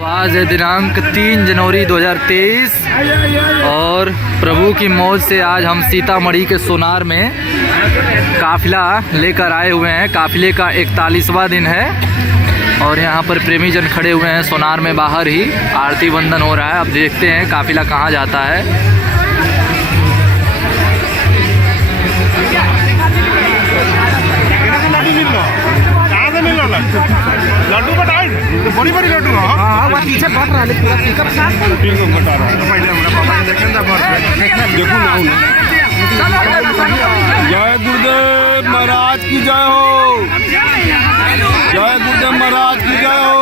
आज है दिनांक 3 जनवरी 2023 और प्रभु की मौज से आज हम सीतामढ़ी के सोनार में काफिला लेकर आए हुए हैं। काफिले का 41वां दिन है और यहाँ पर प्रेमी जन खड़े हुए हैं सोनार में। बाहर ही आरती वंदन हो रहा है। अब देखते हैं काफिला कहाँ जाता है। लड्डू बताए बड़ी बड़ी लड्डू हाँ वो पीछे बढ़ रहा है लेकिन पिकअप साथ देखो ना जय गुरुदेव महाराज की जय हो। जय गुरुदेव महाराज की जय हो।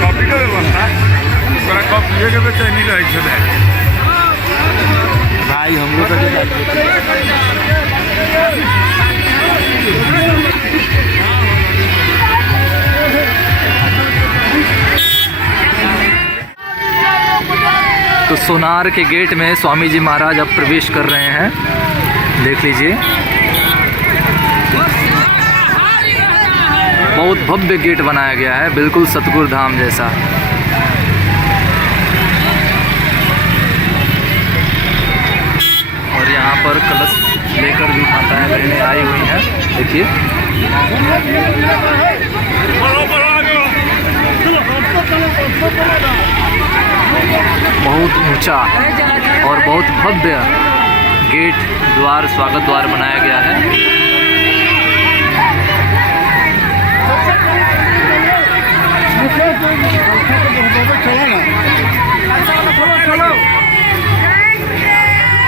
कॉपी का व्यवस्था कॉपी के बेचैनी रहे भाई हम लोग का तो सोनार के गेट में स्वामी जी महाराज अब प्रवेश कर रहे हैं। देख लीजिए, बहुत भव्य गेट बनाया गया है, बिल्कुल सतगुरु धाम जैसा। और यहाँ पर कलश लेकर भी माताएं बहनें आई हुई हैं। देखिए बहुत ऊंचा और बहुत भव्य गेट द्वार, स्वागत द्वार बनाया गया है।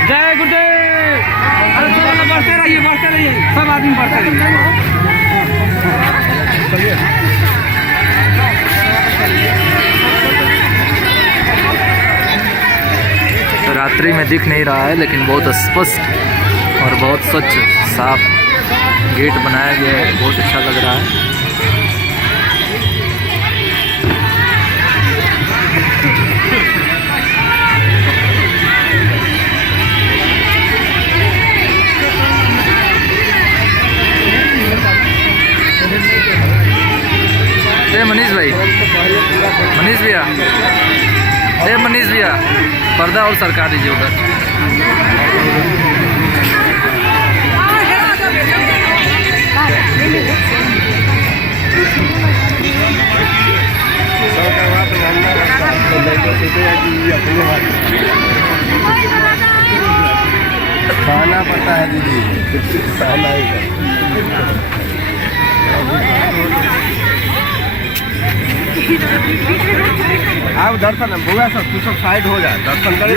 जय गुरुदेव। बढ़ते रहिए सब आदमी बढ़ते रहिए। रात्रि में दिख नहीं रहा है लेकिन बहुत स्पष्ट और बहुत स्वच्छ साफ गेट बनाया गया है। बहुत अच्छा लग रहा है। मनीष भाई, मनीष भैया, मनीष भैया पर्दा और सरका दीजिए उधर। खाना पड़ता है दीदी, आप दर्शन बुआ सब तू सब साइड हो जाए, दर्शन करें।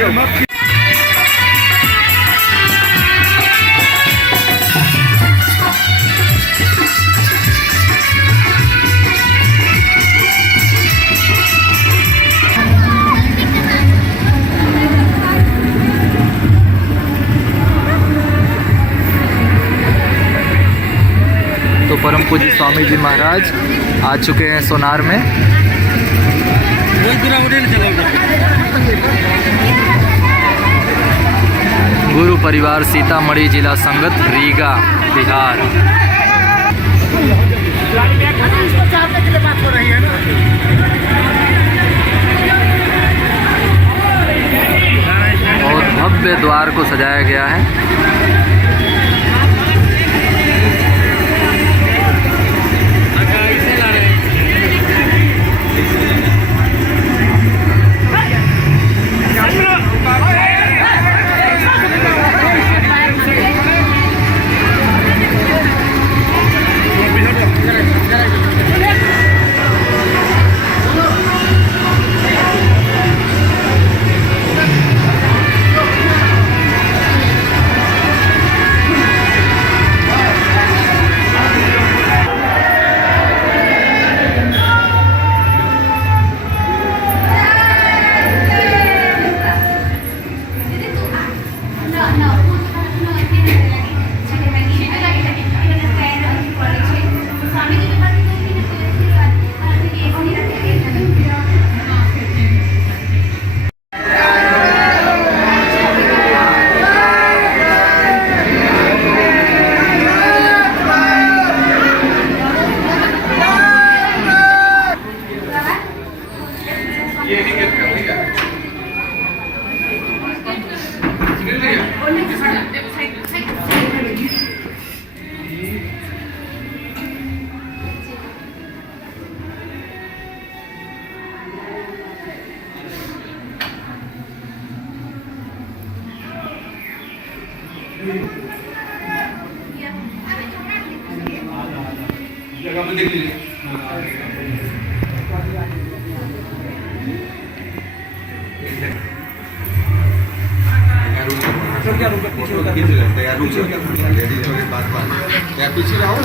तो परम पूज्य स्वामी जी महाराज आ चुके हैं सोनार में। गुरु परिवार सीतामढ़ी जिला संगत रीगा बिहार। बहुत भव्य द्वार को सजाया गया है। पीछे रहो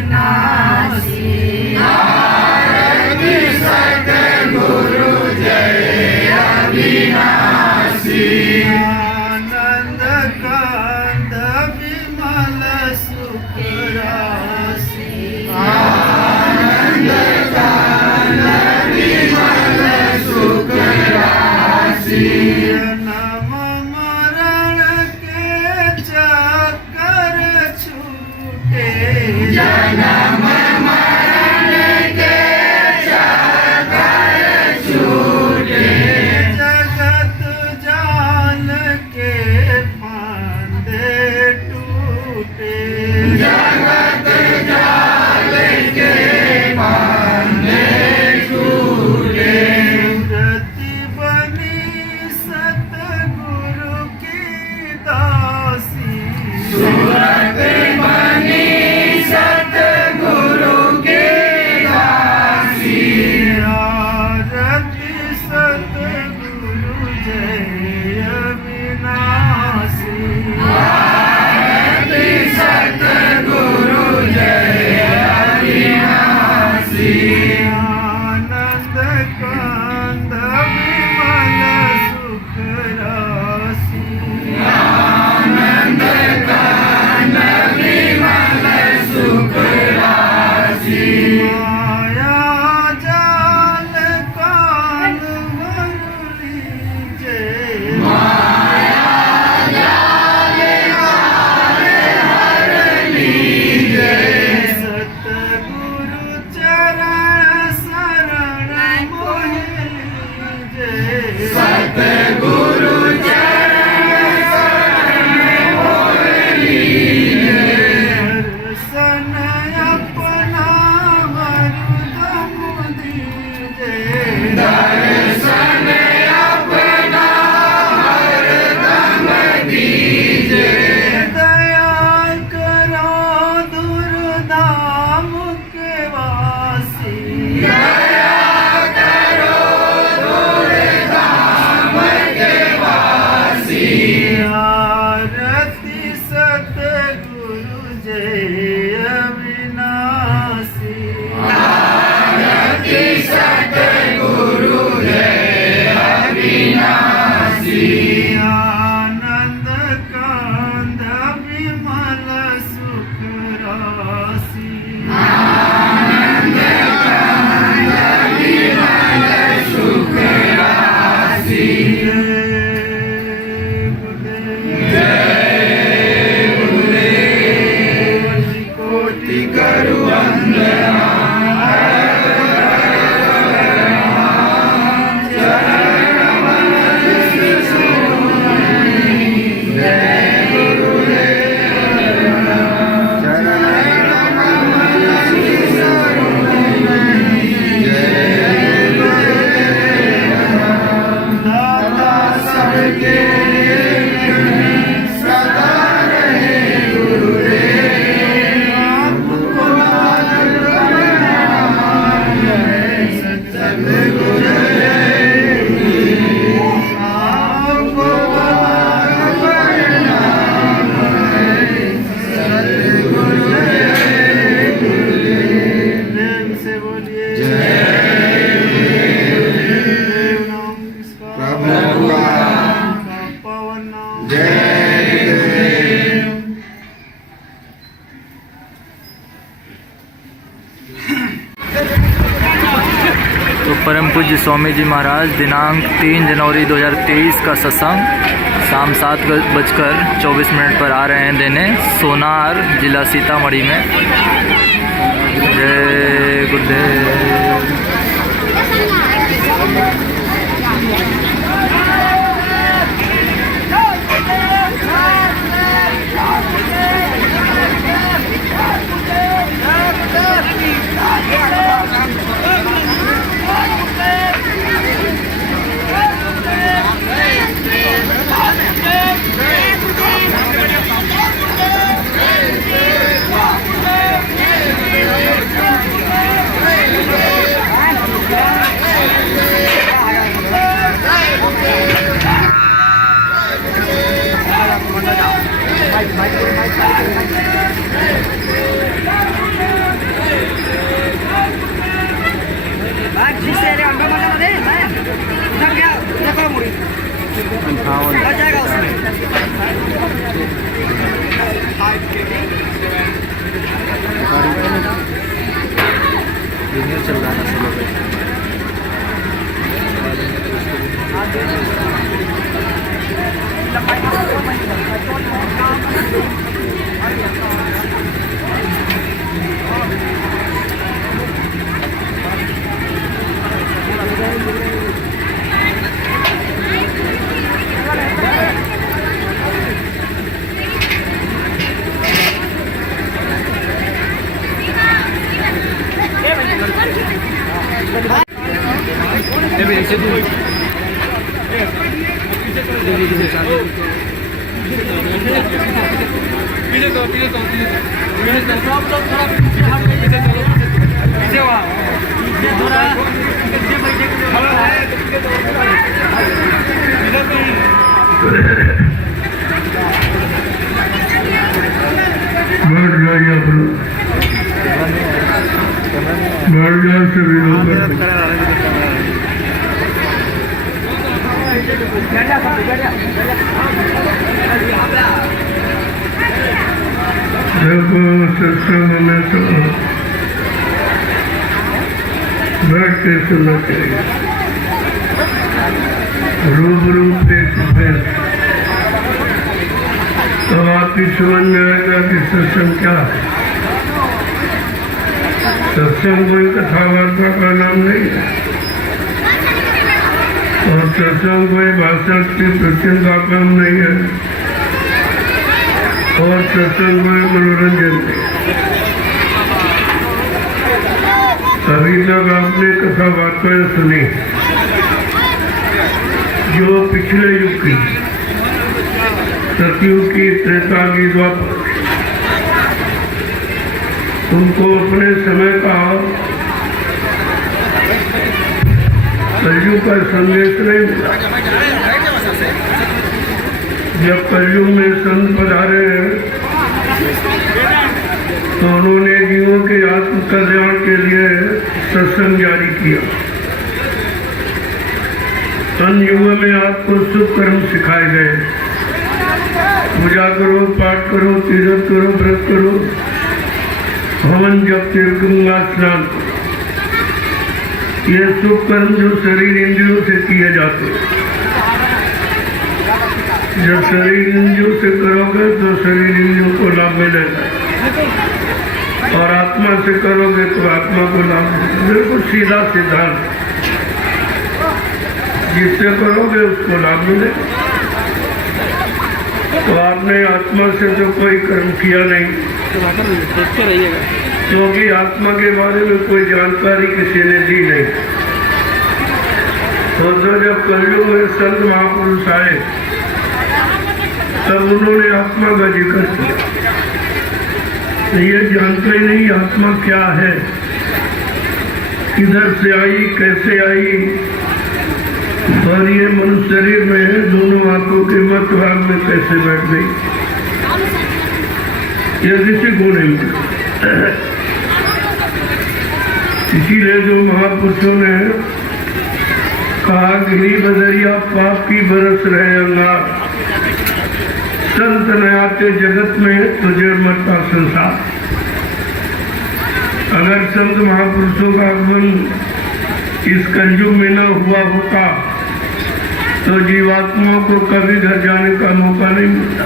अविनाशी आरती जगत जान के फांदे टूटे मूर्ति बनी सतगुरु की दासी आरती सतगुरु जय अविनाशी आनंद कंद विमल सुख राशि माया जाल काल वरुणी जय सतगुरु चरण शरण मोहिनी जय दर्शन अपना हरदम दीजे दया करो दुर्धाम के वासी आरती सतगुरु जय अविनाशी आनंद कंद विमल सुख राशि कोटि करु दाता सबके सदा रहे गुरुदेव आपको प्रेम से बोलिए देव नाम किसका पवन नाम तो परम पूज्य स्वामी जी महाराज दिनांक 3 जनवरी 2023 का सत्संग शाम 7:24 पर आ रहे हैं देने सोनार जिला सीतामढ़ी में। जय गुरुदेव। जय से विरोध सत्संग में तो बैठ के सुनना चाहिए। रूबरू फेस टू फेस तो आपकी समझ में आएगा कि सत्संग क्या है। सत्संग कोई कथा वार्ता का नाम नहीं है और सत्संग कोई भाषण की प्रचन का काम नहीं है और सत्संग कोई मनोरंजन नहीं। अभी तक आपने कथा वार्ताएं सुनी जो पिछले युग की, सतयुग की, त्रेता की, द्वापर, उनको अपने समय का कलयुग का संदेश नहीं मिला। जब कलयुग में संत पधारे तो उन्होंने जीवों के आत्म कल्याण के लिए सत्संग जारी किया। अन्य युगों में आपको शुभ कर्म सिखाए गए, पूजा करो, पाठ करो, तीर्थ करो, व्रत करो, हवन जब गंगा स्नान, ये शुभ कर्म जो शरीर इंद्रियों से किए जाते हैं। जब शरीर इंद्रियों से करोगे तो शरीर इंद्रियों को लाभ मिलेगा और आत्मा से करोगे तो आत्मा को लाभ मिलेगा। बिल्कुल सीधा सिद्धांत, जिससे करोगे उसको लाभ मिलेगा। तो आपने आत्मा से तो कोई कर्म किया नहीं, क्योंकि आत्मा के बारे में कोई जानकारी किसी ने दी नहीं। तो जब कलयुग में संत महापुरुष आए तब उन्होंने आत्मा का जिक्र किया। ये जानते ही नहीं आत्मा क्या है, किधर से आई, कैसे आई, और ये मनुष्य शरीर में है, दोनों आंखों के मध्य भाग में कैसे बैठ गई, ये किसी को नहीं मिला। इसीलिए जो महापुरुषों ने कहा कि बदरिया पाप की बरस रहे अंगार, संत न आते जगत में तुझे मरता संसार। अगर संत महापुरुषों का आगमन इस कलयुग में न हुआ होता तो जीवात्माओं को कभी घर जाने का मौका नहीं मिलता,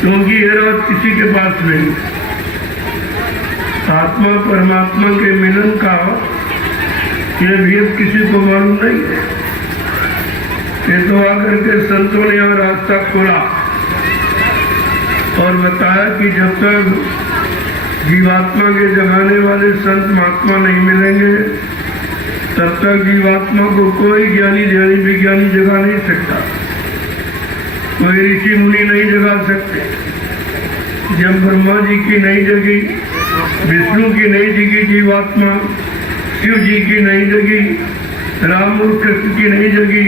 क्योंकि ये रात किसी के पास नहीं। आत्मा परमात्मा के मिलन का ये भेद किसी को मालूम नहीं है। ये तो आकर के संतों ने यहाँ रास्ता खोला और बताया कि जब तक जीवात्मा के जगाने वाले संत महात्मा नहीं मिलेंगे तब तक जीवात्मा को कोई ज्ञानी ध्यानी विज्ञानी जगा नहीं सकता, कोई ऋषि मुनि नहीं जगा सकते। जब ब्रह्मा जी की नहीं जगी, विष्णु की नहीं जगी जीवात्मा, शिव जी की नहीं जगी, राम और कृष्ण की नहीं जगी,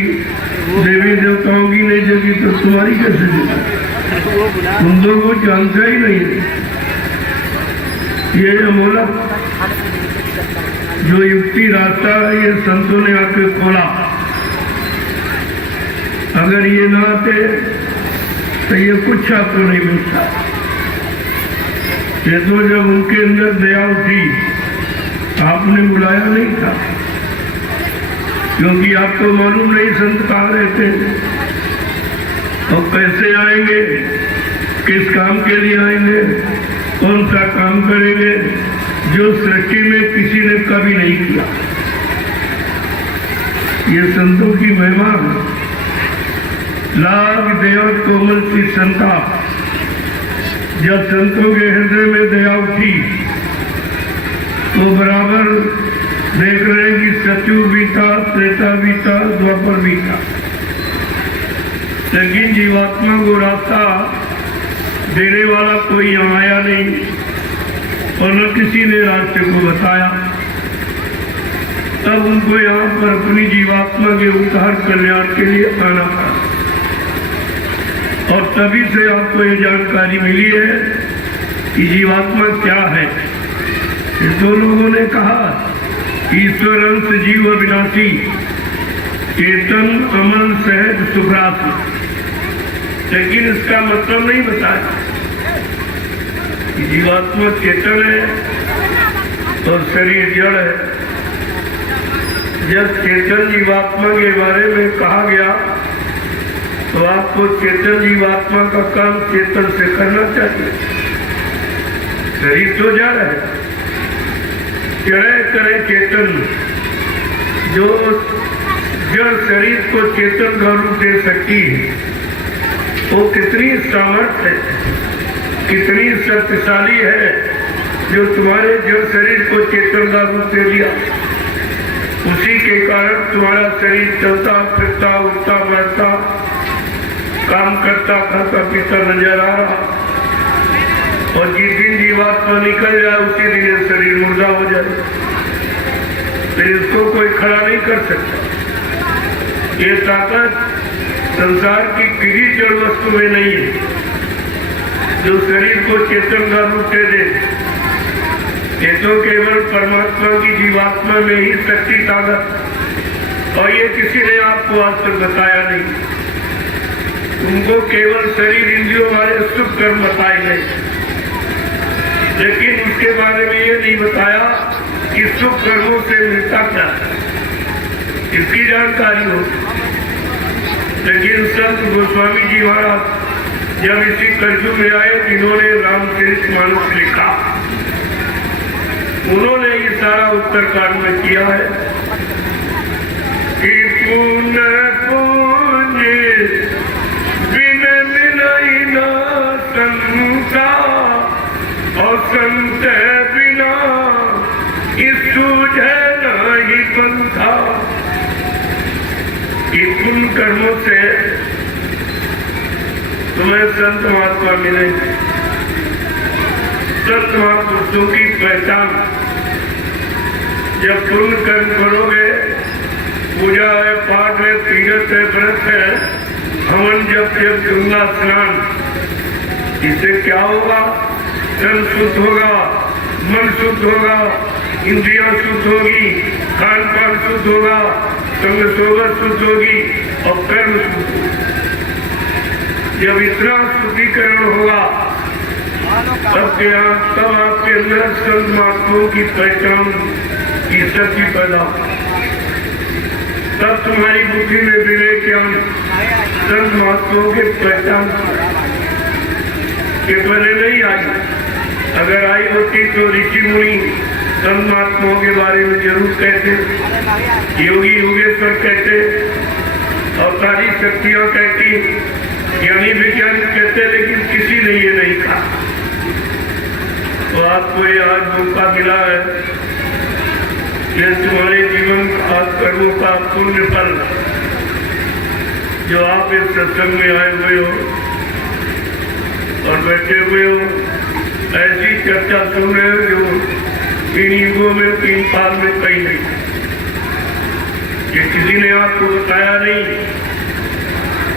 देवी देवताओं की नहीं जगी, तो तुम्हारी कैसे जगी? तुम तो वो जानता ही नहीं है। ये अमोलक जो युक्ति रास्ता है ये संतों ने आके खोला। अगर ये ना आते तो ये कुछ आपको नहीं मिलता। ये तो जब उनके अंदर दया उठी आपने बुलाया नहीं था, क्योंकि आपको मालूम नहीं संत कहाँ रहते हैं और कैसे आएंगे, किस काम के लिए आएंगे, कौन सा काम करेंगे जो सृष्टि में किसी ने कभी नहीं किया। ये संतों की महिमा, लाख दया कोमल की संता। जब संतों के हृदय में दया उठी तो बराबर देख रहे हैं कि सतयुग बीता, त्रेता बीता, द्वापर बीता, लेकिन जीवात्मा को रास्ता देने वाला कोई यहाँ आया नहीं और न किसी ने रास्ते को बताया। तब उनको यहाँ पर अपनी जीवात्मा के उद्धार कल्याण के लिए आना पड़ा और तभी से आपको ये जानकारी मिली है कि जीवात्मा क्या है। इस दो लोगों ने कहा ईश्वर अंश जीव अविनाशी, चेतन अमल सहज सुखरासी, लेकिन इसका मतलब नहीं बताया कि जीवात्मा चेतन है और शरीर जड़ है। जब चेतन जीवात्मा के बारे में कहा गया तो आपको चेतन जीवात्मा का काम चेतन से करना चाहिए। शरीर तो जड़ है, जड़े करे चेतन। जो जड़ शरीर को चेतन का रूप दे सकती है वो कितनी सामर्थ्य है, कितनी शक्तिशाली है जो तुम्हारे जड़ शरीर को चेतन का रूप दे दिया। उसी के कारण तुम्हारा शरीर चलता फिरता उठता बैठता काम करता खाता पीता नजर आ रहा, और जिस दिन जीवात्मा निकल जाए उसी दिन ये शरीर मुर्दा हो जाए। फिर इसको कोई खड़ा नहीं कर सकता। ये ताकत संसार की किसी जड़ वस्तु में नहीं है जो शरीर को चेतन का रूप दे दे। ये तो केवल परमात्मा की जीवात्मा में ही शक्ति ताकत, और ये किसी ने आपको आज तक बताया नहीं। तुमको केवल शरीर इंद्रियों वाले सुख कर्म बताए गए, लेकिन उसके बारे में ये नहीं बताया कि सुख कर्मों से मिलता क्या, इसकी जानकारी हो। लेकिन संत गोस्वामी जी महाराज जब इसी कलयुग में आए, इन्होंने रामचरितमानस लिखा, उन्होंने ये सारा उत्तरकांड में किया है कि पुण्य पुण्य बिन मिलई ना संता, और संत बिना सूझे नहीं पंथा। कि पुण्य कर्मों से तुम्हें संत महात्मा मिलेंगे। संत महापुरुषों की पहचान, जब पुण्य कर्म करोगे, पूजा है, पाठ है, तीर्थ है, व्रत है, हवन जब गंगा स्नान, इससे क्या होगा? तन शुद्ध होगा, मन शुद्ध होगा, इंद्रियां शुद्ध होगी, खान पान शुद्ध होगा, संग सोबत शुद्ध होगी और कर्म शुद्ध होगा। जब इतना शुद्धिकरण होगा तब आपके अंदर संत महात्माओं की पहचान की शक्ति पैदा, तब तुम्हारी बुद्धि में विवेक ज्ञान संत महात्माओं की पहचान के पहले नहीं आई। अगर आई होती तो ऋषि मुनि संत महात्माओं के बारे में जरूर कहते, योगी योगेश्वर कहते, अवतारी शक्तियां कहती, ज्ञानी वैज्ञानिक कहते, लेकिन किसी ने ये नहीं कहा। तो आपको ये आज मौका मिला है, ये तुम्हारे जीवन का कर्मों का पुण्य फल, जो आप इस सत्संग में आए हुए हो और बैठे हुए हो, ऐसी चर्चा सुन रहे हो जो 3 युगों में 3 साल में कहीं नहीं। ये किसी ने आपको बताया नहीं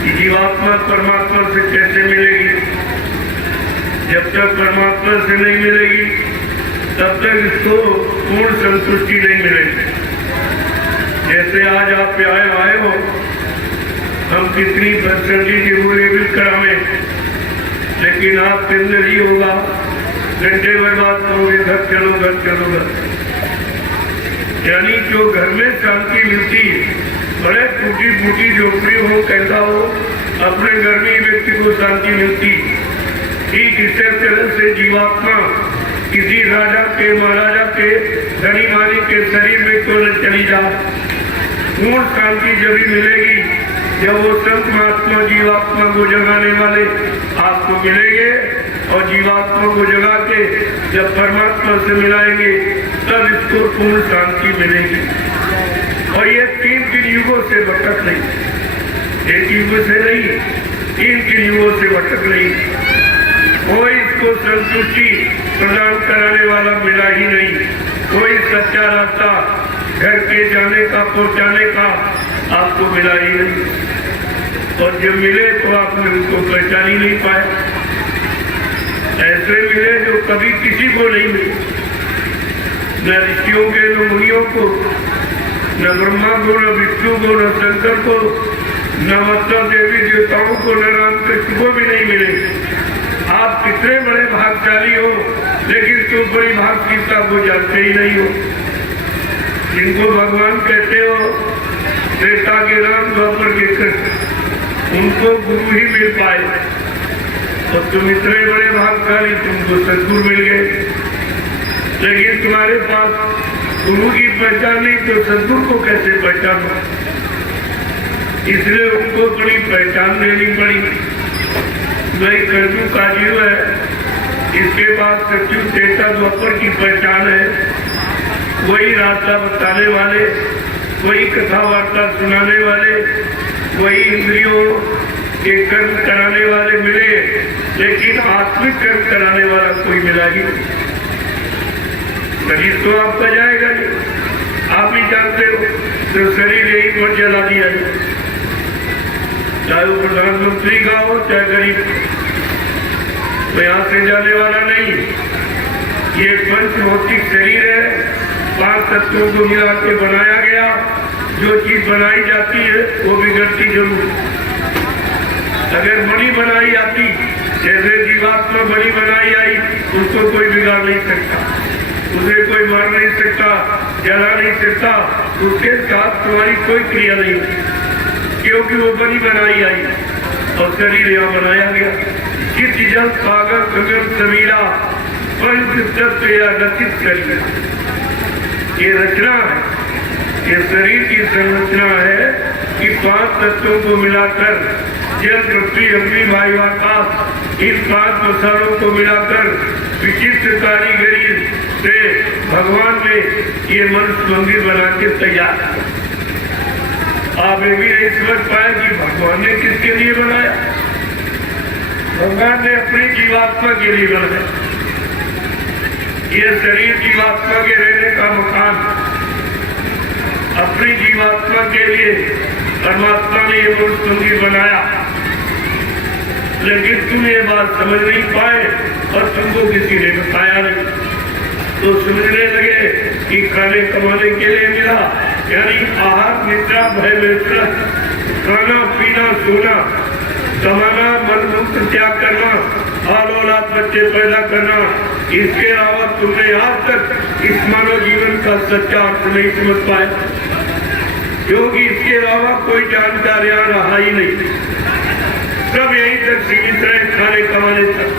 कि जीवात्मा परमात्मा से कैसे मिलेगी। जब तक परमात्मा से नहीं मिलेगी तब तक इसको पूर्ण संतुष्टि नहीं मिलेगी। जैसे आज आप आए हो, हम कितनी बदसंगी की लेवल करावे, लेकिन आपके अंदर ही होगा, घंटे भर बात करोगे, घर चलो घर चलो घर। यानी जो घर में शांति मिलती है, बड़े टूटी फूटी झोपड़ी हो कैसा हो, अपने घर में व्यक्ति को शांति मिलती। ठीक इसी तरह से जीवात्मा किसी राजा के महाराजा के धनी मानी के शरीर में क्यों न चली जा, पूर्ण शांति जब भी मिलेगी जब वो संत महात्मा जीवात्मा को जगाने वाले आपको मिलेंगे और जीवात्मा को जगा के जब परमात्मा से मिलाएंगे तब इसको पूर्ण शांति मिलेगी। और ये 3 युगों से भटक नहीं, 1 युग से नहीं, 3 युगों से भटक नहीं। कोई इसको संतुष्टि प्रदान कराने वाला मिला ही नहीं। कोई सच्चा रास्ता घर के जाने का, पहुंचाने का आपको मिला ही नहीं। और जब मिले तो आपने उनको पहचान ही नहीं पाया। ऐसे मिले जो कभी किसी को नहीं मिले, न ऋषियों के, न मुनियों को, न ब्रह्मा को, न विष्णु को, न शंकर को, न मतलब देवी देवताओं को, न राम कृष्ण को भी नहीं मिले। आप कितने बड़े भाग्यशाली हो, लेकिन तुम बड़ी भाग्यता को जानते ही नहीं हो। जिनको भगवान कहते हो, त्रेता के राम, द्वापर के कृष्ण, उनको गुरु ही मिल पाए। और तुम इतने बड़े भाग्यशाली, तुमको सद्गुरु मिल गए, लेकिन तुम्हारे पास गुरु की पहचान नहीं तो सद्गुरु को कैसे पहचानो? इसलिए उनको बड़ी पहचान देनी पड़ी। वही कलयुग का जीव है, इसके पास सत्युग, त्रेता, द्वापर की पहचान है। वही रास्ता बताने वाले, वही कथा वार्ता सुनाने वाले, वही इंद्रियों के कर्म कराने वाले मिले, लेकिन आत्मिक कर्म कराने वाला कोई मिला ही नहीं। शरीर तो आपका जाएगा नहीं, आप ही जानते हो। तो शरीर यही पर जला दिया जाए, चाहे वो प्रधानमंत्री का हो चाहे गरीब, तो यहाँ से जाने वाला नहीं। ये पंच भौतिक शरीर है, 5 तत्वों को मिला के बनाया गया। जो चीज बनाई जाती है वो बिगड़ती जरूर। अगर बड़ी बनाई आती, जैसे जीवात्मा बड़ी बनाई आई, उसको कोई बिगाड़ नहीं सकता, उसे कोई मार नहीं सकता, जला नहीं सकता, उसके साथ तुम्हारी कोई क्रिया नहीं होती, क्योंकि वो बड़ी बनाई आई और शरीर यहाँ बनाया गया। चित जल सागर गगन समीरा पंच तत्व या रचित शरीर, ये रचना है, ये शरीर की संरचना है कि 5 तत्वों को मिलाकर जल, पृथ्वी, अग्नि, वायु, आकाश, इन 5 मसालों को मिलाकर विचित्र कारीगरी से भगवान ने ये मनुष्य मंदिर बना के तैयार किया। आप ये भी नहीं समझ पाए कि भगवान ने किसके लिए बनाया। भगवान ने अपनी जीवात्मा के लिए बनाया। ये शरीर जीवात्मा के रहने का मकान, अपनी जीवात्मा के लिए परमात्मा ने ये मनुष्य मंदिर बनाया। लेकिन तुम ये बात समझ नहीं पाए और तुमको किसी ने बताया नहीं, तो समझने लगे कि खाने कमाने के लिए मिला, यानी आहार, निद्रा, भय, मित्र, खाना, पीना, सोना, कमाना, मन मुक्त त्याग करना, हाल औलाद बच्चे पैदा करना, इसके अलावा तुमने आज तक इस मानव जीवन का सच्चा अर्थ नहीं समझ पाए, क्योंकि इसके अलावा कोई जानकारी रहा ही नहीं। सब यहीं तक सीमित रहे, खाने कमाने तक।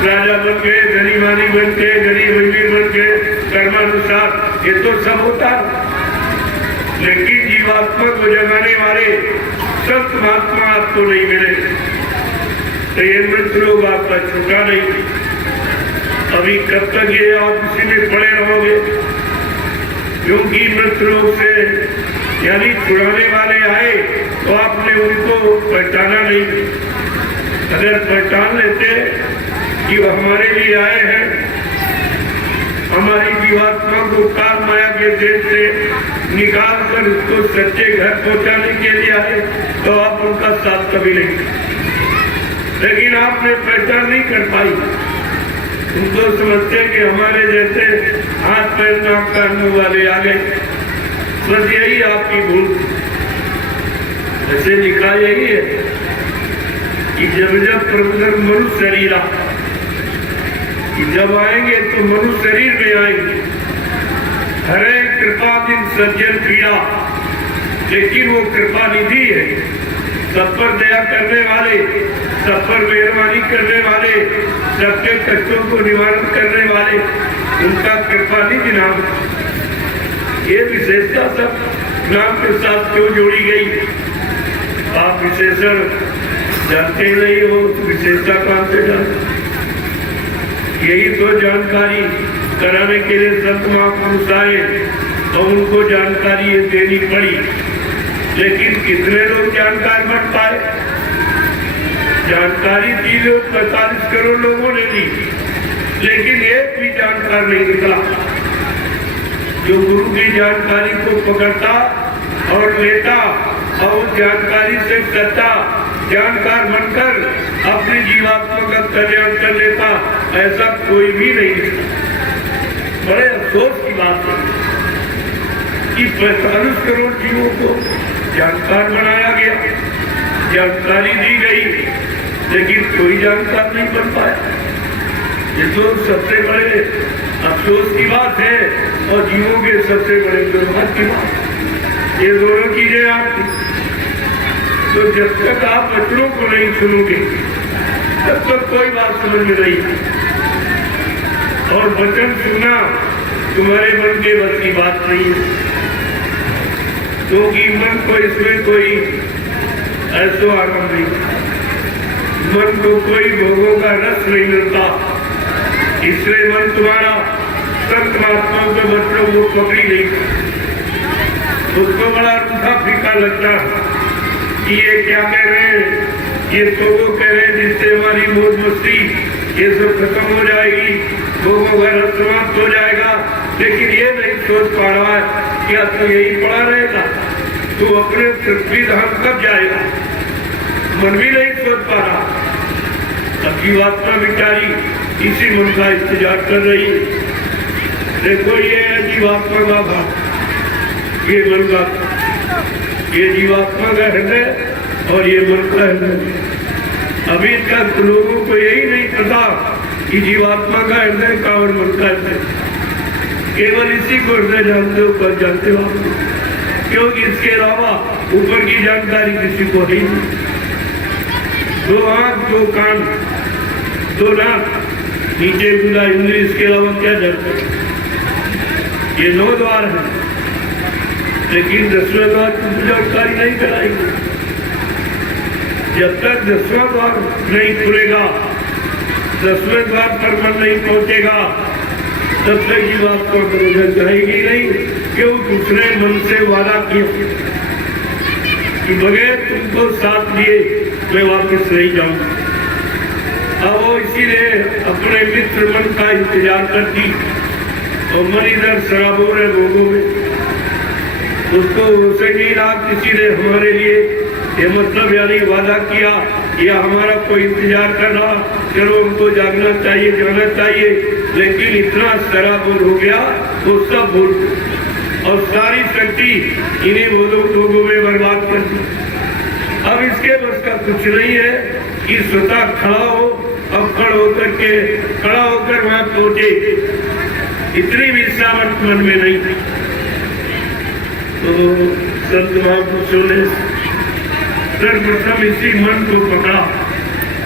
राजा बन गए, गरीबानी बन गए, गरीब अमीर बन गए, कर्मानुसार, ये तो सब होता है। लेकिन जीवात्मा को जगाने वाले संत महात्मा आपको नहीं मिले, तो ये मृत्यु लोग आपका छूटा नहीं। अभी कब तक ये आप उसी में पड़े रहोगे, क्योंकि मृत्यु लोग से यानी छुड़ाने वाले आए तो आपने उनको पहचाना नहीं। अगर पहचान लेते कि वो हमारे लिए आए हैं, हमारी जीवात्मा को काल माया के देश से निकाल कर उसको सच्चे घर पहुंचाने के लिए आए, तो आप उनका साथ कभी नहीं। लेकिन आपने पहचान नहीं कर पाई। उनको समझते कि हमारे जैसे हाथ पैर नाक काटने वाले आ गए, बस यही आपकी भूल। ऐसे लिखा यही है कि जब जब प्रभु मनुष्य शरीर कि जब आएंगे तो मनुष्य शरीर में आएंगे। हरे कृपा दिन सज्जन पीड़ा, लेकिन वो कृपा निधि है, सब पर दया करने वाले, सब पर मेहरबानी करने वाले, सबके कष्टों को निवारण करने वाले, उनका कृपा निधि नाम। ये विशेषता सब नाम के साथ क्यों जोड़ी गई? आप विशेषण जानते ही नहीं हो, विशेषता कहाँ से जानते? यही तो जानकारी कराने के लिए संत महापुरुष आए और उनको जानकारी ये देनी पड़ी। लेकिन कितने लोग जानकार बन पाए? जानकारी दी जो 45 करोड़ लोगों ने दी, लेकिन एक भी जानकार नहीं निकला जो गुरु की जानकारी को पकड़ता और लेता और उस जानकारी से सच्चा जानकार बनकर अपनी जीवात्मा का कल्याण कर लेता, ऐसा कोई भी नहीं दिखता। बड़े अफसोस की बात है कि 45 करोड़ जीवों को जानकार बनाया गया, जानकारी दी गई, लेकिन कोई जानकार नहीं बन पाया। ये तो सबसे बड़े अफसोस की बात है और जीवों के सबसे बड़े दुर्भाग्य की बात। ये दोनों चीजें आपकी, तो जब तक आप बच्चों को नहीं सुनोगे तब तक कोई बात समझ में नहीं। और वचन सुनना तुम्हारे मन के बस की बात नहीं है, क्योंकि मन को इसमें कोई ऐसा आनंद नहीं, मन को कोई भोगों का रस नहीं मिलता। इसलिए मन तुम्हारा संत महात्माओं के बच्चों को पकड़ी नहीं, उसको बड़ा रूखा फीका लगता कि ये क्या कह रहे हैं, ये तो वो कह रहे हैं जिससे हमारी मौज मस्ती ये सब खत्म हो जाएगी, लोगों का रस समाप्त हो जाएगा। लेकिन ये नहीं सोच पा रहा है क्या तो यही पड़ा रहेगा, तो अपने पृथ्वी धाम कब जाएगा, मन भी नहीं सोच पा रहा। अब जीवात्मा बेचारी इसी मन का इंतजार कर रही है। देखो ये है जीवात्मा का भाव, ये मन का, ये जीवात्मा का हृदय और ये मन का हृदय। अभी तक लोगों को यही नहीं पता कि जीवात्मा का हृदय का और मन का हृदय, केवल इसी को हृदय जानते हो, पर जानते हो क्योंकि इसके अलावा ऊपर की जानकारी किसी को ही नहीं। 2 आंख 2 कान 2 नाक नीचे गुदा इंद्रिय, इसके अलावा क्या जानते? ये 9 द्वार है, लेकिन 10वें द्वार की जानकारी नहीं कराएगी। जब तक 10वां द्वार नहीं खुलेगा, 10वें द्वार पर मन नहीं पहुंचेगा, तब तक जीवात्मा को जाएगी नहीं। क्यों? दूसरे मन से वादा किया कि बगैर तुमको साथ लिए मैं वापस नहीं जाऊंगा। अब वो इसीलिए अपने मित्र मन का इंतजार करती और मन इधर सराबोर है भोगों में, उसको उसे नहीं रहा किसी ने हमारे लिए ये मतलब यानी वादा किया या हमारा कोई इंतजार कर रहा, चलो हमको जागना चाहिए, जाना चाहिए। लेकिन इतना शराबुर हो गया वो सब भूल और सारी शक्ति इन्हीं लोगों में बर्बाद कर दी। अब इसके बस का कुछ नहीं है कि स्वतः खड़ा हो, अब खड़ा होकर वहां पहुंचे, इतनी भी सामर्थ मन में नहीं थी। तो संत महापुरुषों ने सर्वप्रथम इसी मन को पकड़ा,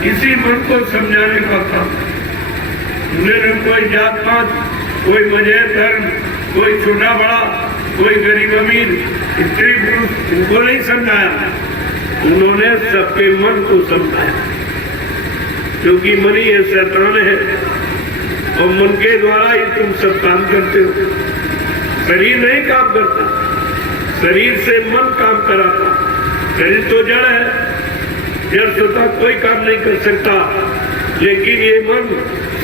इसी मन को समझाने का काम। उन्होंने कोई जात पात, कोई मजहब धर्म, कोई छोटा बड़ा, कोई गरीब अमीर, स्त्री पुरुष, उनको नहीं समझाया, उन्होंने सबके मन को समझाया। क्योंकि मन ही ये शैतान है और मन के द्वारा ही तुम सब काम करते हो, शरीर नहीं काम करता, शरीर से मन काम कराता। शरीर तो जड़ है, जड़ स्वतः कोई काम नहीं कर सकता, लेकिन ये मन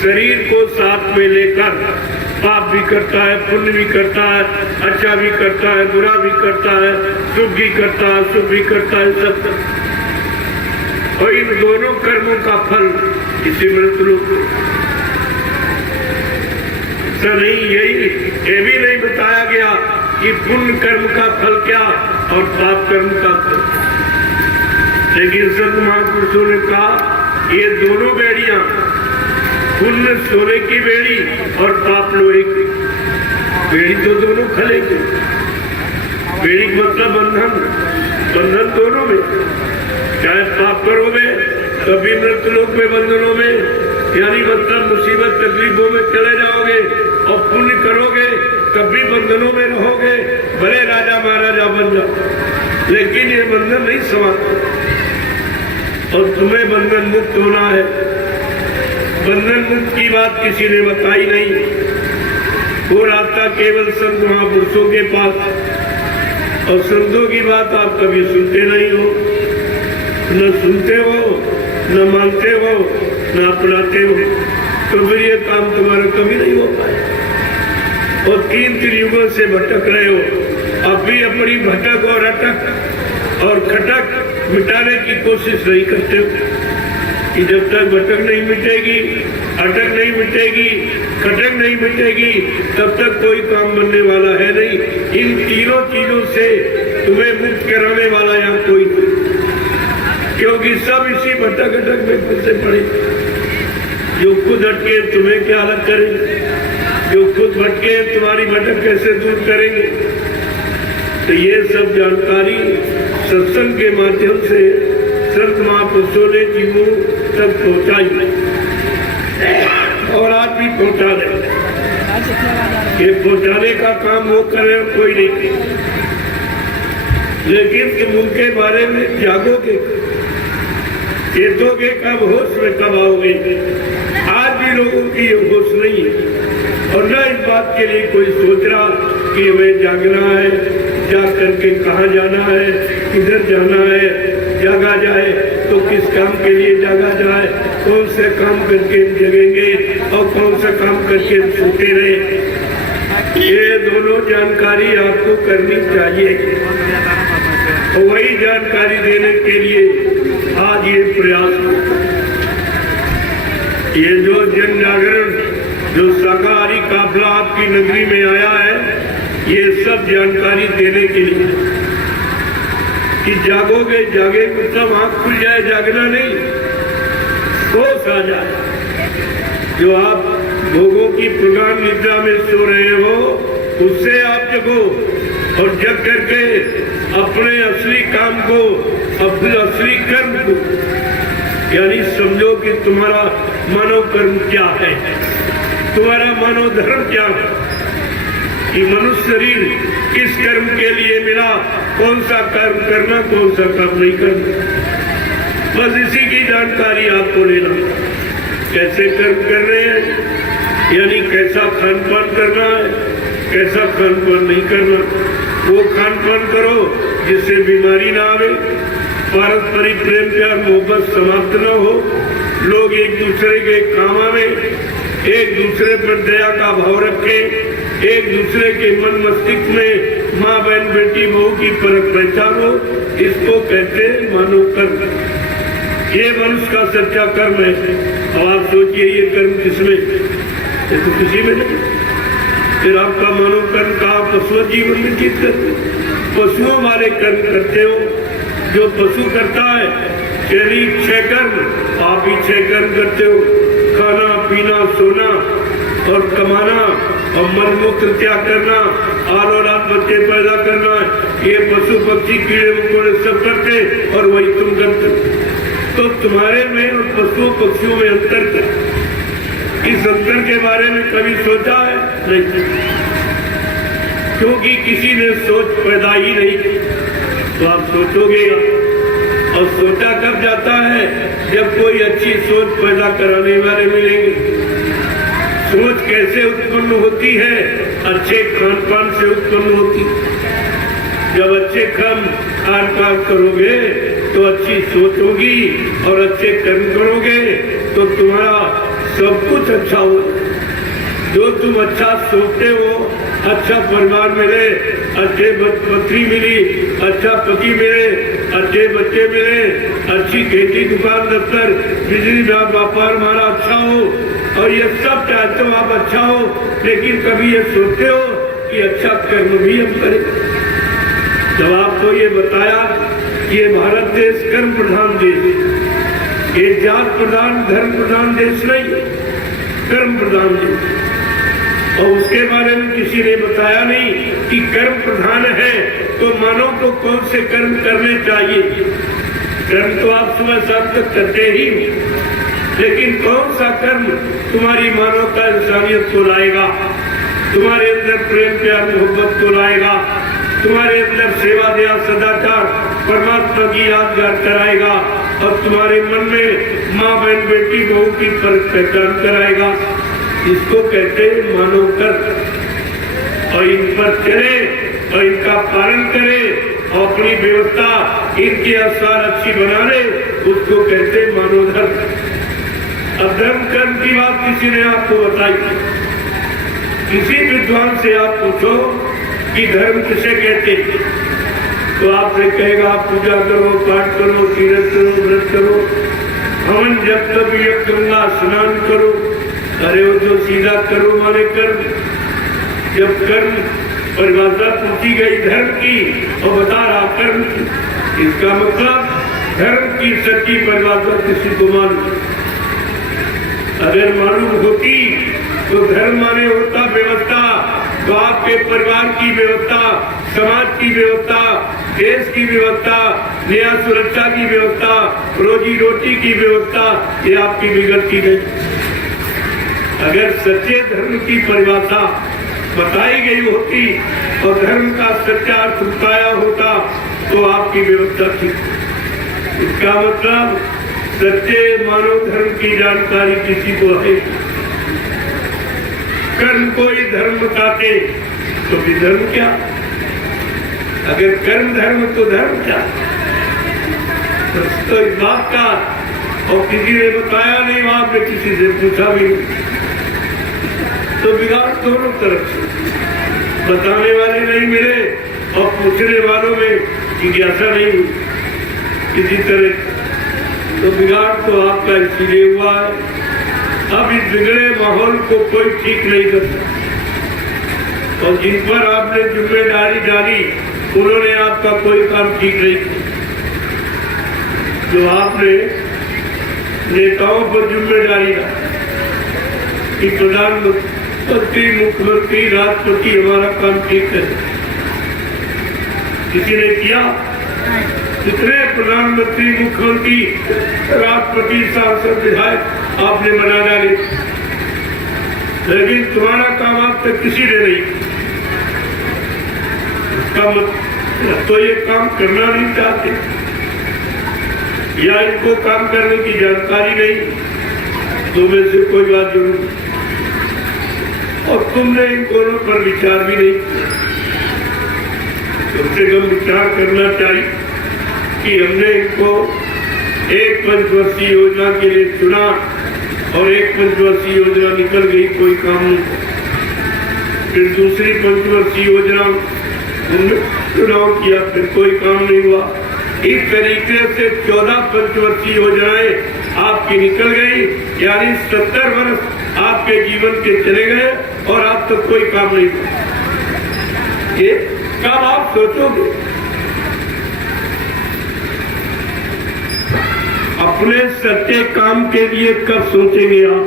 शरीर को साथ में लेकर पाप भी करता है, पुण्य भी करता है, अच्छा भी करता है, बुरा भी करता है, सुख भी करता है, अशुभ भी करता है, सब। और इन दोनों कर्मों का फल इसी मृत्यु ऐसा नहीं, ये भी नहीं बताया गया कि पुण्य कर्म का फल क्या और पाप कर्म का फल। लेकिन संत महापुरुषों ने कहा ये दोनों बेड़ियां, पुण्य सोने की बेड़ी और पाप लोहे की बेड़ी, तो दोनों खलेगी। बेड़ी मतलब बंधन, बंधन दोनों में, चाहे पाप करोगे तभी मृत्युलोक में बंधनों में, यानी मतलब मुसीबत तकलीफों में चले जाओगे, और पुण्य करोगे तब भी बंधनों में रहोगे, भले राजा महाराजा बन जाओ। लेकिन ये बंधन नहीं समाप्त और तुम्हें बंधन मुक्त होना है। बंधन मुक्त की बात किसी ने बताई नहीं। वो रास्ता केवल संत महापुरुषों के पास, और संतों की बात आप कभी सुनते नहीं हो, न सुनते हो, न मानते हो, न अपनाते हो, तो फिर ये काम तुम्हारा कभी नहीं हो पाए। और 3 त्रियुगों से भटक रहे हो, अब भी अपनी भटक और अटक और खटक मिटाने की कोशिश नहीं करते हो कि जब तक भटक नहीं मिटेगी, अटक नहीं मिटेगी, खटक नहीं मिटेगी, तब तक कोई काम बनने वाला है नहीं। इन तीनों चीजों से तुम्हें मुक्त कराने वाला यहाँ कोई नहीं, क्योंकि सब इसी भटक अटक में फंसे पड़े। जो खुद हटके तुम्हें क्या अलग करेंगे, जो खुद भटके तुम्हारी भटक कैसे दूर करेंगे। तो ये सब जानकारी सत्संग के माध्यम से संत महापुरुषों ने जीवों तक पहुंचाई और आज भी पहुंचा रहे। ये पहुंचाने का काम वो करे, कोई नहीं। लेकिन तुम उनके बारे में जागोगे, चेतोगे कब, होश में कब आओगे। आज भी लोगों की ये होश नहीं है और न इस बात के लिए कोई सोच रहा कि हमें जागना है, जा करके कहाँ जाना है, किधर जाना है, जागा जाए तो किस काम के लिए जागा जाए, कौन से काम करके जगेंगे और कौन सा काम करके सोते रहे। ये दोनों जानकारी आपको करनी चाहिए। तो वही जानकारी देने के लिए आज ये प्रयास, ये जो जन जागरण, जो शाकाहारी काफिला आपकी नगरी में आया है, ये सब जानकारी देने के लिए कि जागोगे, जागे तब आंख खुल जाए, जागना नहीं, होश आ जाए। जो आप भोगों की प्रगाढ़ निद्रा में सो रहे हो, उससे आप जगो और जग करके अपने असली काम को, अपने असली कर्म को, यानी समझो कि तुम्हारा मानव कर्म क्या है, तुम्हारा मानव धर्म क्या है, कि मनुष्य शरीर किस कर्म के लिए मिला, कौन सा कर्म करना, कौन सा कर्म नहीं करना। बस इसी की जानकारी आपको लेना। कैसे कर्म कर रहे हैं, यानी कैसा खान पान करना है, कैसा खान पान नहीं करना। वो खान पान करो जिससे बीमारी ना आवे, पारस्परिक प्रेम प्यार मोहब्बत समाप्त न हो, लोग एक दूसरे के काम आवे, एक दूसरे पर दया का भाव रखें, एक दूसरे के मन मस्तिष्क में माँ बहन बेटी बहू की परख पहचान हो। इसको कहते हैं मानव कर्म। ये मनुष्य का सच्चा कर्म है। अब आप सोचिए ये कर्म किसमें, ये तो किसी में नहीं। फिर आपका मानव कर्म का पशु जीवन में जीत करते, पशुओं वाले कर्म करते हो। जो पशु करता है शरीर 6 कर्म, आप ही 6 कर्म करते हो। खाना पीना सोना और कमाना और मन मूत्र त्याग करना, आलो रात बच्चे पैदा करना, ये पशु पक्षी कीड़े मकोड़े सब करते और वही तुम करते। तो तुम्हारे में और पशुओं पक्षियों में अंतर क्या? इस अंतर के बारे में कभी सोचा है? नहीं, क्योंकि किसी ने सोच पैदा ही नहीं की। तो आप सोचोगे, और सोचा कब जाता है? जब कोई अच्छी सोच पैदा कराने वाले मिलेंगे। सोच कैसे उत्पन्न होती है? अच्छे खान पान से उत्पन्न होती। जब अच्छे खान पान करोगे तो अच्छी सोच होगी, और अच्छे कर्म करोगे तो तुम्हारा सब कुछ अच्छा हो। जो तुम अच्छा सोचते हो, अच्छा परिवार मिले, अच्छे पत्नी मिली, अच्छा पति मिले, अच्छे बच्चे मिले, अच्छी खेती दुकान दफ्तर बिजली व्यापार हमारा अच्छा हो, और ये सब चाहते हो आप अच्छा हो। लेकिन कभी ये सोचते हो कि अच्छा कर्म भी हम करें? जब आपको ये बताया कि ये भारत देश कर्म प्रधान देश, ये जात प्रधान धर्म प्रधान देश नहीं, कर्म प्रधान देश। और उसके बारे में किसी ने बताया नहीं कि कर्म प्रधान है तो मानव को कौन से कर्म करने चाहिए। कर्म तो आप सुबह शाम तक करते ही, लेकिन कौन सा कर्म तुम्हारी मानवता इंसानियत को लाएगा, तुम्हारे अंदर प्रेम प्यार मोहब्बत को लाएगा, तुम्हारे अंदर सेवा दया सदाचार परमात्मा की यादगार कराएगा और तुम्हारे मन में माँ बहन बेटी बहू की फर्क पहचान कराएगा। इसको कहते हैं मानव कर्म। और इन पर चले और इनका पालन करे और अपनी व्यवस्था इनके अनुसार अच्छी बना ले, उसको कहते हैं मानव धर्म। अब धर्म कर्म की बात किसी ने आपको बताई, किसी विद्वान से आप पूछो कि धर्म किसे कहते हैं, तो आपसे कहेगा पूजा करो, पाठ करो, तीर्थ करो, व्रत करो, हवन जब तब यज्ञ गंगा स्नान करो। अरे वो तो सीधा करो माने कर्म। जब कर्म परिभाषा पूछी गई धर्म की और बता रहा कर्म की, इसका मतलब धर्म की सच्ची परिभाषा किसी को मालूम। अगर मालूम होती तो धर्म माने होता व्यवस्था, तो आपके परिवार की व्यवस्था, समाज की व्यवस्था, देश की व्यवस्था, नया सुरक्षा की व्यवस्था, रोजी रोटी की व्यवस्था, ये आपकी बिगड़ती गई। अगर सच्चे धर्म की परिभाषा बताई गई होती और धर्म का सच्चा अर्थ बताया होता तो आपकी व्यवस्था थी। इसका मतलब सच्चे मानव धर्म की जानकारी किसी को है। कर्म को ही धर्म बताते तो भी धर्म क्या? अगर कर्म धर्म तो धर्म क्या? तो इस बात का और किसी ने बताया नहीं, आपने किसी से पूछा भी नहीं, तो बिगाड़ दोनों तरफ से। बताने वाले नहीं मिले और पूछने वालों में जिज्ञासा नहीं हुई किसी तरह, तो बिगाड़ तो आपका इसीलिए हुआ है। अब इस बिगड़े माहौल को कोई ठीक नहीं कर सकता और जिन पर आपने जिम्मेदारी डाली उन्होंने आपका कोई काम ठीक नहीं किया। जो आपने नेताओं पर जिम्मेदारी डाली कि प्रधानमंत्री, मुख्यमंत्री, राष्ट्रपति हमारा काम ठीक है, किसी ने किया? कितने प्रधानमंत्री, मुख्यमंत्री, राष्ट्रपति, सांसद, विधायक आपने बना डाले, लेकिन तुम्हारा काम आप तक किसी ने नहीं। तो ये काम करना नहीं चाहते या इनको काम करने की जानकारी नहीं, तो में से कोई बात जरूर। और तुमने इन दोनों पर विचार भी नहीं किया। कम से कम विचार करना चाहिए कि हमने इनको एक पंचवर्षीय योजना के लिए चुना और एक पंचवर्षीय योजना निकल गई, कोई काम नहीं। फिर दूसरी पंचवर्षीय योजना चुनाव किया, फिर कोई काम नहीं हुआ। इस तरीके से 14 पंचवर्षीय योजनाएं आपकी निकल गई, यानी 70 वर्ष आपके जीवन के चले गए और आप तक कोई काम नहीं हुआ। ये कब आप सोचोगे? अपने सच्चे काम के लिए कब सोचेंगे आप?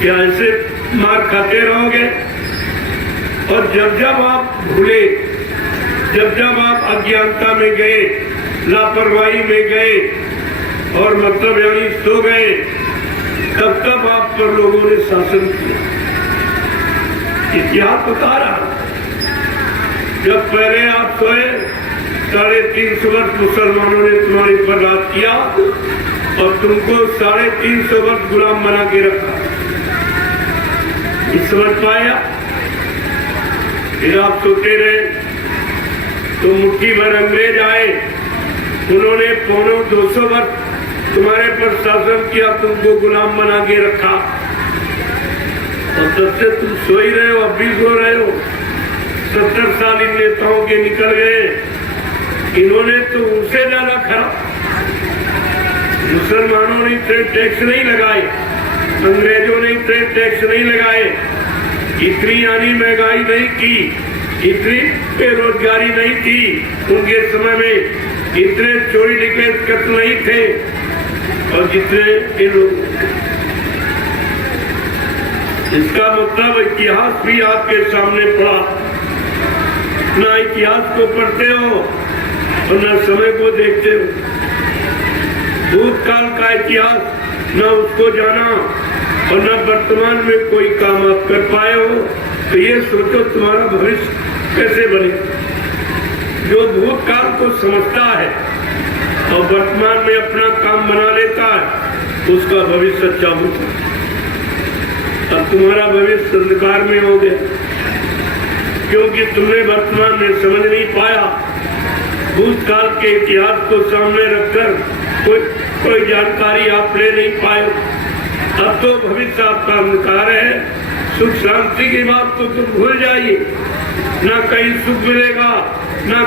क्या ऐसे मार खाते रहोगे? और जब जब आप भूले, जब जब आप अज्ञानता में गए, लापरवाही में गए और मतलब यानी सो गए, तब तब आप पर लोगों ने शासन किया। इतिहास बता रहा, जब पहले आप सोए 350 वर्ष मुसलमानों ने तुम्हारे पर राज किया और तुमको 350 वर्ष गुलाम बना के रखा। इस समझ पाया? फिर आप सोते रहे तो मुट्ठी भर अंग्रेज आए, उन्होंने 200 वर्ष तुम्हारे पर शासन किया, तुमको गुलाम बना के रखा और तब से तुम सो ही रहे हो, अब भी सो रहे हो। 70 साल इन नेताओं के निकल गए, इन्होंने तो उनसे ज्यादा खराब। मुसलमानों ने ट्रेड टैक्स नहीं लगाए, अंग्रेजों ने ट्रेड टैक्स नहीं लगाए, इतनी यानी महंगाई नहीं की, इतनी बेरोजगारी नहीं थी उनके समय में, इतने चोरी डकैत कत्ल नहीं थे और जितने इन लोग। इसका मतलब इतिहास भी आपके सामने पड़ा। ना इतिहास को पढ़ते हो और न समय को देखते हो। भूतकाल का इतिहास न उसको जाना और न वर्तमान में कोई काम आप कर पाए हो, तो ये सोचो तुम्हारा भविष्य कैसे बने? जो भूतकाल को समझता है और वर्तमान में अपना काम बना लेता है उसका भविष्य अच्छा होता है। अब तुम्हारा भविष्य अंधकार में हो गया क्योंकि तुमने वर्तमान में समझ नहीं पाया, भूतकाल के इतिहास को सामने रखकर कोई जानकारी आप ले नहीं पाए। अब तो भविष्य आपका अंधकार है। सुख शांति की बात तो तुम भूल जाइए, ना कहीं सुख मिलेगा, ना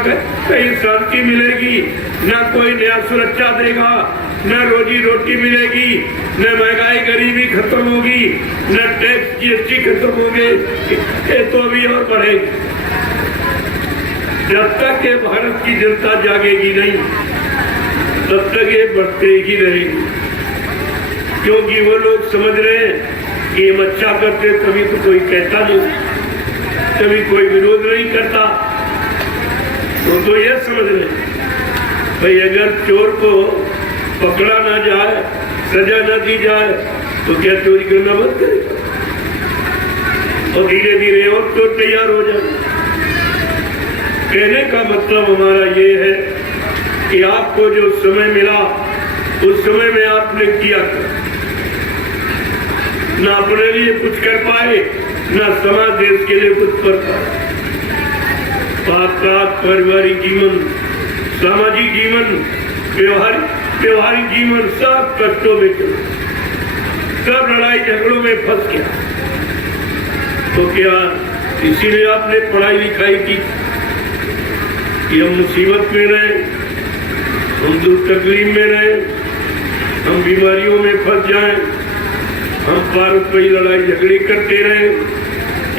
कहीं शांति मिलेगी, ना कोई नया सुरक्षा देगा, न रोजी रोटी मिलेगी, न महंगाई गरीबी खत्म होगी, न टैक्स जीएसटी खत्म होंगे, ये तो अभी और बढ़ेगी। जब तक ये भारत की जनता जागेगी नहीं तब तक ये बढ़ते ही रहेगी, क्योंकि वो लोग समझ रहे हैं कि हम अच्छा करते कभी तो कोई कहता नहीं, कभी कोई विरोध नहीं करता। तो ये समझ रहे भाई अगर चोर को पकड़ा ना जाए, सजा न दी जाए तो क्या चोरी करना बंद करेगा? और धीरे धीरे और तो तैयार हो जाए। कहने का मतलब हमारा ये है कि आपको जो समय मिला उस समय में आपने किया ना अपने लिए कुछ कर पाए, ना समाज देश के लिए कुछ कर पाए। आपका पारिवारिक जीवन, सामाजिक जीवन, व्यवहारिक जीवन सब कष्टों में चला, सब लड़ाई झगड़ों में फंस गया। तो क्या इसीलिए आपने पढ़ाई लिखाई की कि हम मुसीबत में रहे, हम दुख तकलीफ में रहे, हम बीमारियों में फंस जाएं, हम पारस्परिक लड़ाई झगड़े करते रहे,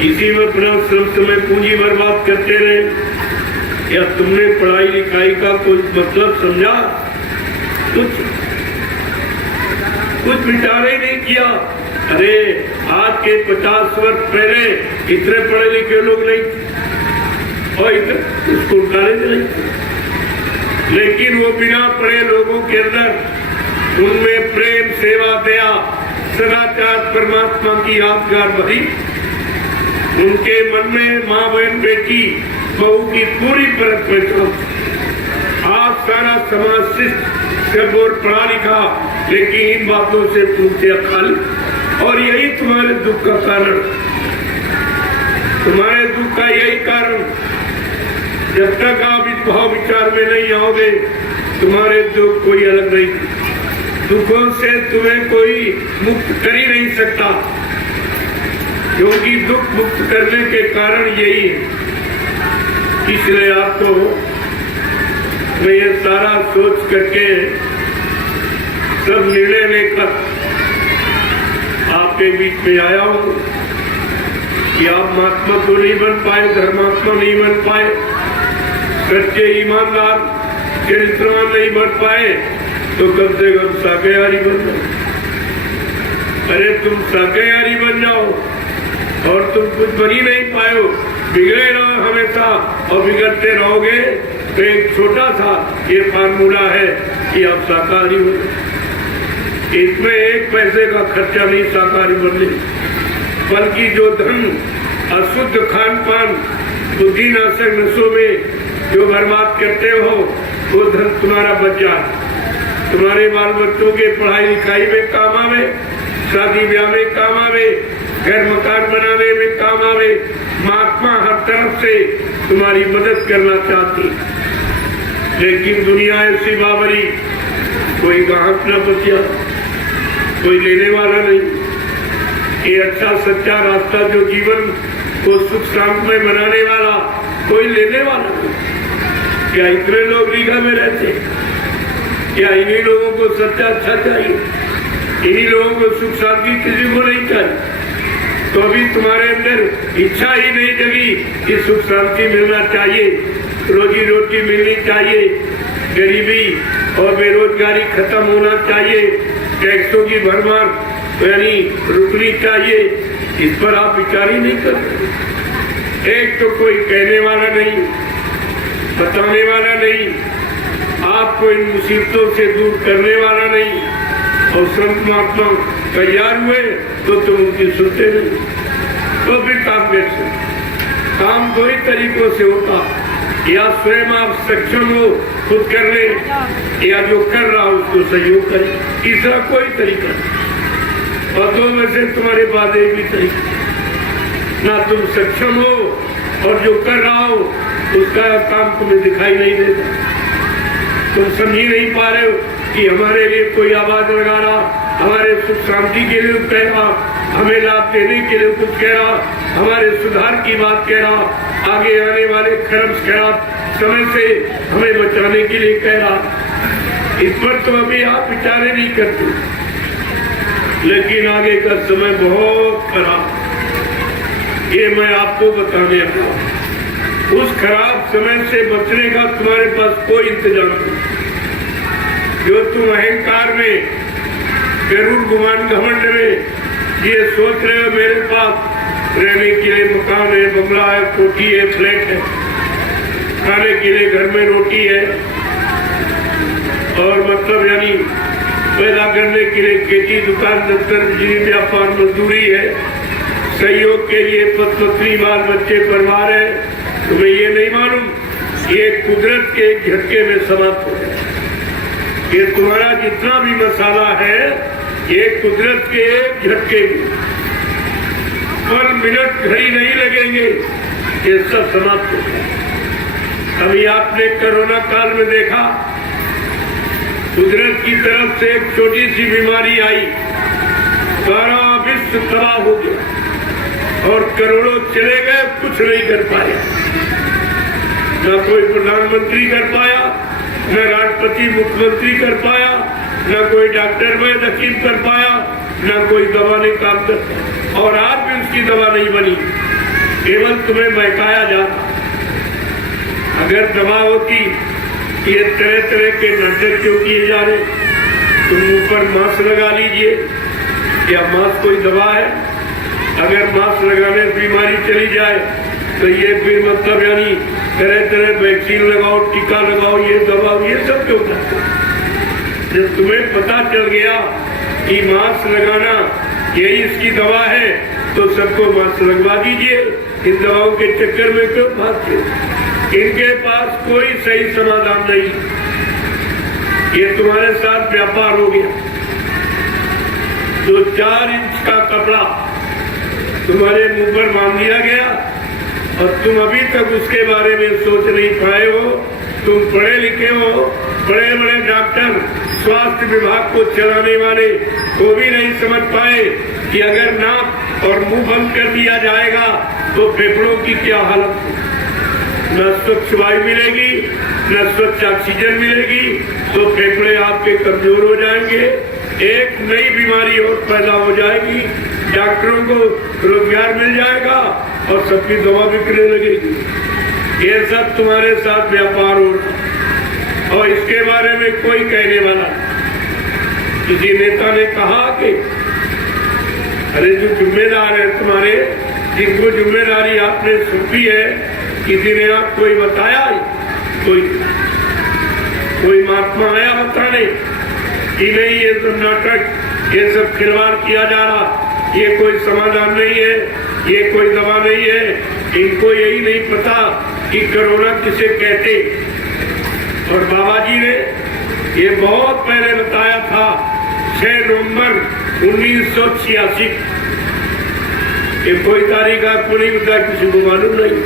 इसी में अपना श्रम समय पूंजी बर्बाद करते रहे? या तुमने पढ़ाई लिखाई का कोई मतलब समझा? कुछ विचार ही नहीं किया। अरे आज के 50 वर्ष पहले इतने पढ़े लिखे लोग नहीं और इतने स्कूल कॉलेज नहीं, लेकिन वो बिना पढ़े लोगों के अंदर उनमें प्रेम, सेवा, दया, सदाचार, परमात्मा की यादगार भरी। उनके मन में माँ बहन बेटी बहू की पूरी परत में आज सारा समाज शिष्ट और पढ़ा लिखा, लेकिन इन बातों से पूछे खाली। और यही तुम्हारे दुख का कारण, तुम्हारे दुख का यही कारण। जब तक आप इस भाव विचार में नहीं आओगे तुम्हारे दुख कोई अलग नहीं, दुखों से तुम्हें कोई मुक्त कर ही नहीं सकता, क्योंकि दुख मुक्त करने के कारण यही है। इसलिए आपको मैं ये सारा सोच करके सब निर्णय लेकर आपके बीच में आया हूँ कि आप महात्मा तो नहीं बन पाए, धर्मात्मा नहीं बन पाए, सच्चे ईमानदार चरित्रवान नहीं बन पाए, तो कम से कम शाकाहारी बन जाओ। अरे तुम शाकाहारी बन जाओ और तुम कुछ बन ही नहीं पाए हो, बिगड़े रहो हमेशा और बिगड़ते रहोगे, तो एक छोटा सा ये फार्मूला है कि आप शाकाहारी हो। इसमें एक पैसे का खर्चा नहीं शाकाहारी बनने, बल्कि जो धन अशुद्ध खान पान, बुद्धि नाशक नशों में जो बर्बाद करते हो, वो धन तुम्हारा बच जाए, तुम्हारे बाल बच्चों के पढ़ाई लिखाई में काम आवे, शादी ब्याह में काम आवे, घर मकान बनाने में काम आवे। महात्मा हर तरफ से तुम्हारी मदद करना चाहती, लेकिन दुनिया ऐसी बावरी, कोई ग्राहक न बचा, कोई लेने वाला नहीं। ये अच्छा सच्चा रास्ता जो जीवन को सुख शांति में बनाने वाला, कोई लेने वाला नहीं। क्या इतने लोग रीगा में रहते? क्या इन्हीं लोगों को सच्चा अच्छा चाहिए? इन्हीं लोगों को सुख शांति किसी को नहीं चाहिए? तो अभी तुम्हारे अंदर इच्छा ही नहीं जगी कि सुख शांति मिलना चाहिए, रोजी रोटी मिलनी चाहिए, गरीबी और बेरोजगारी खत्म होना चाहिए, टैक्सों की भरमार यानी रुकनी चाहिए। इस पर आप विचार ही नहीं करते। एक तो कोई कहने वाला नहीं, बताने वाला नहीं, आपको इन मुसीबतों से दूर करने वाला नहीं, और संत महात्मा तैयार हुए तो तुम उनकी सुनते नहीं, तो फिर काम कैसे? काम दो ही तरीकों से होता, या स्वयं आप सक्षम हो खुद कर ले, या जो कर रहा हो उसको सहयोग करे, तीसरा कोई तरीका नहीं। और दो में से तुम्हारे पास एक भी तरीका, ना तुम सक्षम हो और जो कर रहा हो उसका काम तुम्हें दिखाई नहीं देता। तुम समझ ही नहीं पा रहे हो कि हमारे लिए कोई आवाज लगा रहा, हमारे सुख शांति के लिए कह रहा, हमें लाभ देने के लिए कुछ कह रहा, हमारे सुधार की बात कह रहा, आगे आने वाले खराब समय से हमें बचाने के लिए कह रहा। इस पर तो अभी आप विचार नहीं करते, लेकिन आगे का समय बहुत खराब, ये मैं आपको बताने आया हूं। उस खराब समय से बचने का तुम्हारे पास कोई इंतजाम नहीं। जो तुम अहंकार में, गरुड़ गुमान घमंड में ये सोच रहे हो मेरे पास रहने के लिए मकान है, बंगला है, कोठी है, फ्लैट है, खाने के लिए घर में रोटी है, और मतलब यानी पैदा करने के लिए खेती, दुकान, दफ्तर, बिजली, व्यापार, मजदूरी है, सहयोग के लिए पत्नी, बाल बच्चे, परिवार है, तुम्हें ये नहीं मालूम ये कुदरत के झटके में समाप्त हो गया। ये तुम्हारा जितना भी मसाला है ये कुदरत के झटके में, पल मिनट घड़ी नहीं लगेंगे, ये सब समाप्त हो गया। अभी आपने कोरोना काल में देखा, कुदरत की तरफ से एक छोटी सी बीमारी आई, सारा विश्व तबाह हो गया और करोड़ों चले गए, कुछ नहीं कर पाया। न कोई प्रधानमंत्री कर पाया, न राष्ट्रपति मुख्यमंत्री कर पाया, न कोई डॉक्टर में हकीम कर पाया, न कोई दवा नहीं काम कर, और आज भी उसकी दवा नहीं बनी, केवल तुम्हें बहकाया जा रहा। अगर दवा होती, ये तरह तरह के नाटक क्यों किए जा रहे? तुम ऊपर मास्क लगा लीजिए, क्या मास्क कोई दवा है? अगर मास्क लगाने से बीमारी चली जाए तो ये फिर मतलब यानी तरह तरह वैक्सीन लगाओ, टीका लगाओ, ये दवा, ये सब क्यों करते? जब तुम्हें पता चल गया कि मास्क लगाना यही इसकी दवा है तो सबको मास्क लगवा दीजिए। इन दवाओं के चक्कर में क्यों भागते? इनके पास कोई सही समाधान नहीं, ये तुम्हारे साथ व्यापार हो गया। तो 4 इंच का कपड़ा तुम्हारे मुंह पर बांध दिया गया और तुम अभी तक उसके बारे में सोच नहीं पाए हो। तुम पढ़े लिखे हो, बड़े बड़े डॉक्टर, स्वास्थ्य विभाग को चलाने वाले वो भी नहीं समझ पाए कि अगर नाक और मुंह बंद कर दिया जाएगा तो फेफड़ों की क्या हालत, न स्वच्छ वायु मिलेगी, न स्वच्छ ऑक्सीजन मिलेगी, तो फेफड़े आपके कमजोर हो जाएंगे, एक नई बीमारी और पैदा हो जाएगी, डॉक्टरों को रोजगार मिल जाएगा और सबकी दवा बिकने लगेगी। ये सब तुम्हारे साथ व्यापार हो रहा और इसके बारे में कोई कहने वाला। किसी नेता ने कहा कि अरे जो जिम्मेदार है तुम्हारे, जिनको जिम्मेदारी आपने सौंपी है, किसी ने आप कोई बताया? कोई महात्मा आया बताने कि नहीं ये सब नाटक, ये सब खिलवाड़ किया जा रहा, ये कोई समाधान नहीं है, ये कोई दवा नहीं है। इनको यही नहीं पता कि कोरोना किसे कहते। और बाबा जी ने ये बहुत पहले बताया था, 6 नवंबर 1986, ये कोई तारीख आपको नहीं पता, किसी को मालूम नहीं।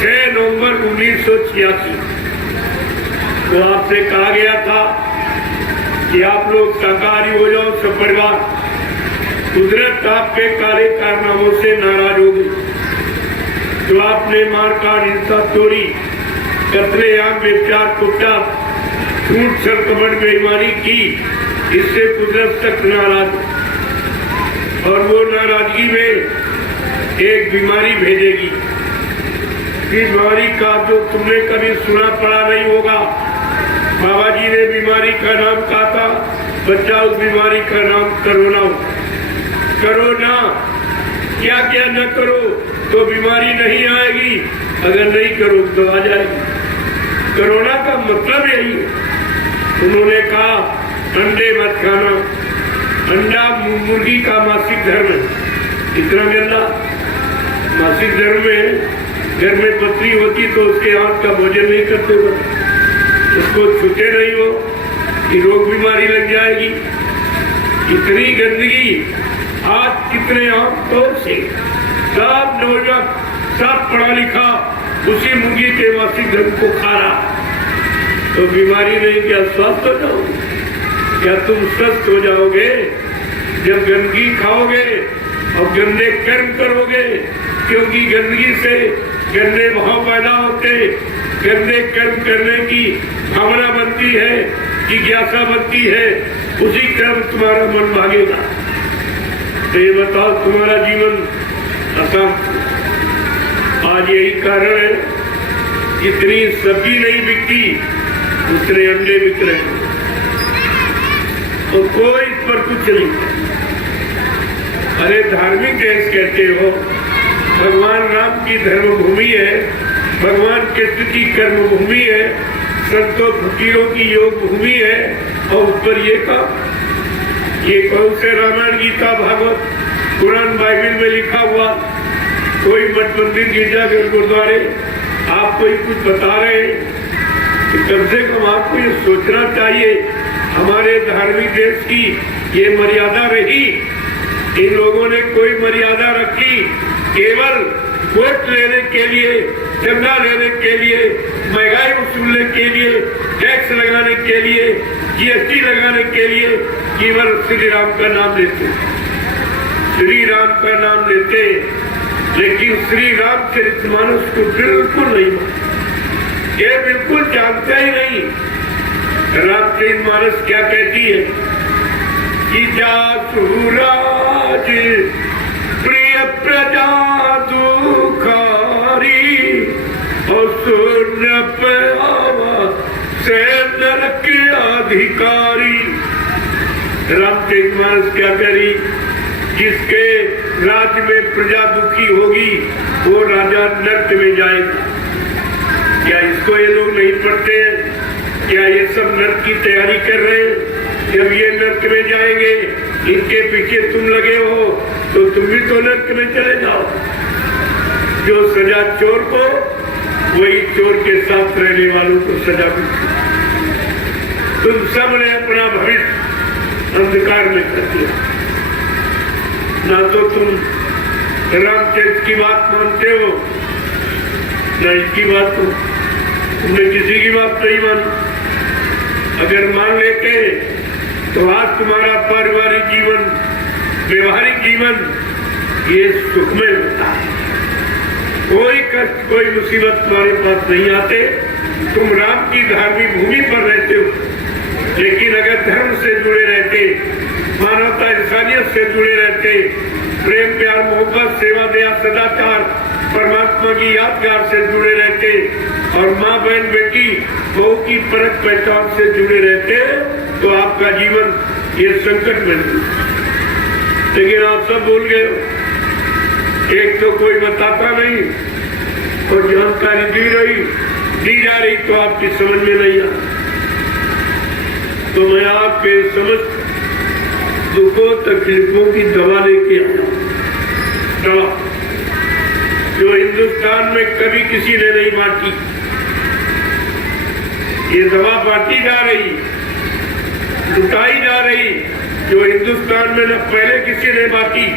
6 नवंबर 1986 तो आपसे कहा गया था कि आप लोग शाकाहारी हो जाओ, सब परिवार। कुदरत आपके काले कारनामों से नाराज हो गई। जो आपने मारकाट, हिंसा, चोरी, कत्लेआम, व्यभिचार, कुत्ता, झूठ, छल, कपट, बेईमानी की, इससे कुदरत तक नाराज, और वो नाराजगी में एक बीमारी भेजेगी। इस बीमारी का जो तुमने कभी सुना पड़ा नहीं होगा। बाबा जी ने बीमारी का नाम कहा था, बच्चा उस बीमारी का नाम कोरोना। कोरोना क्या क्या न करो तो बीमारी नहीं आएगी, अगर नहीं करो तो आ जाएगी। कोरोना का मतलब यही है। उन्होंने कहा अंडे मत खाना, अंडा मुर्गी का मासिक धर्म है। इतना गंदा मासिक धर्म में घर में पत्नी होती तो उसके हाथ का भोजन नहीं करते हो, उसको छूते नहीं हो कि रोग बीमारी लग जाएगी। इतनी गंदगी आज कितने आमतौर से सब नौजवान सब पढ़ा लिखा उसी मुर्गी के मासिक धर्म को खा रहा, तो बीमारी नहीं क्या स्वस्थ हो जाओगे? क्या तुम स्वस्थ हो जाओगे जब गंदगी खाओगे और गंदे कर्म करोगे? क्योंकि गंदगी से गंदे भाव पैदा होते, गंदे कर्म करने की भावना बनती है, जिज्ञासा बनती है, उसी कर्म तुम्हारा मन भागेगा। तो ये बताओ तुम्हारा जीवन अशांत। आज यही कारण है जितनी सब्जी नहीं बिकती उतने अंडे बिक रहे हैं, तो कोई इस पर कुछ नहीं। अरे धार्मिक देश कहते हो, भगवान राम की धर्मभूमि है, भगवान कृष्ण की कर्मभूमि है, संतों फकीरों की योग भूमि है, और ऊपर ये कौन से रामायण गीता भागवत कुरान बाइबल में लिखा हुआ कोई मठ मंदिर गिरजाघर गुरुद्वारे आपको ही कुछ बता रहे हैं कि कम से कम आपको ये सोचना चाहिए हमारे धार्मिक देश की ये मर्यादा रही। इन लोगों ने कोई मर्यादा रखी केवल वोट लेने के लिए, चंदा लेने के लिए, महंगाई वसूलने के लिए, टैक्स लगाने के लिए, जीएसटी लगाने के लिए केवल श्री राम का नाम लेते, श्री राम का नाम लेते, लेकिन श्री रामचरितमानस को बिल्कुल नहीं, ये बिल्कुल जानता ही नहीं। रामचरितमानस क्या कहती है कि जासुराज प्रिय प्रजा दुखारी और सुन पावा से नरक अधिकारी। रामचरितमानस क्या करी? जिसके राज्य में प्रजा दुखी होगी वो राजा नरक में जाएगा। क्या इसको ये लोग नहीं पढ़ते हैं? क्या ये सब नरक की तैयारी कर रहे हैं? जब ये नरक में जाएंगे, इनके पीछे तुम लगे हो तो तुम भी तो नरक में चले जाओ। जो सजा चोर को, वही चोर के साथ रहने वालों को सजा मिलती। तुम सब ने अपना भविष्य अंधकार में कर दिया। ना तो तुम रामचरित की बात मानते हो, ना इसकी बात को, तुमने किसी की बात नहीं मानी। अगर मान लेते तो आज तुम्हारा पारिवारिक जीवन, व्यवहारिक जीवन ये सुखमय होता है। कोई कष्ट, कोई मुसीबत तुम्हारे पास नहीं आते। तुम राम की धार्मिक भूमि पर रहते हो, लेकिन अगर धर्म से जुड़े रहते, मानवता इंसानियत से जुड़े रहते, प्रेम प्यार मोहब्बत सेवा दया सदाचार परमात्मा की यादगार से जुड़े रहते और माँ बहन बेटी बहू की परख पहचान से जुड़े रहते, तो आपका जीवन ये संकट में नहीं। लेकिन आप सब भूल गए हो। एक तो कोई बताता नहीं और जानकारी दी जा रही तो आपकी समझ में नहीं आ। तो मैं आपके समझ दुखों तकलीफों की दवा लेके आया, दवा जो हिंदुस्तान में कभी किसी ने नहीं बांटी। ये दवा बांटी जा रही, लुटाई जा रही, जो हिंदुस्तान में न पहले किसी ने बांटी,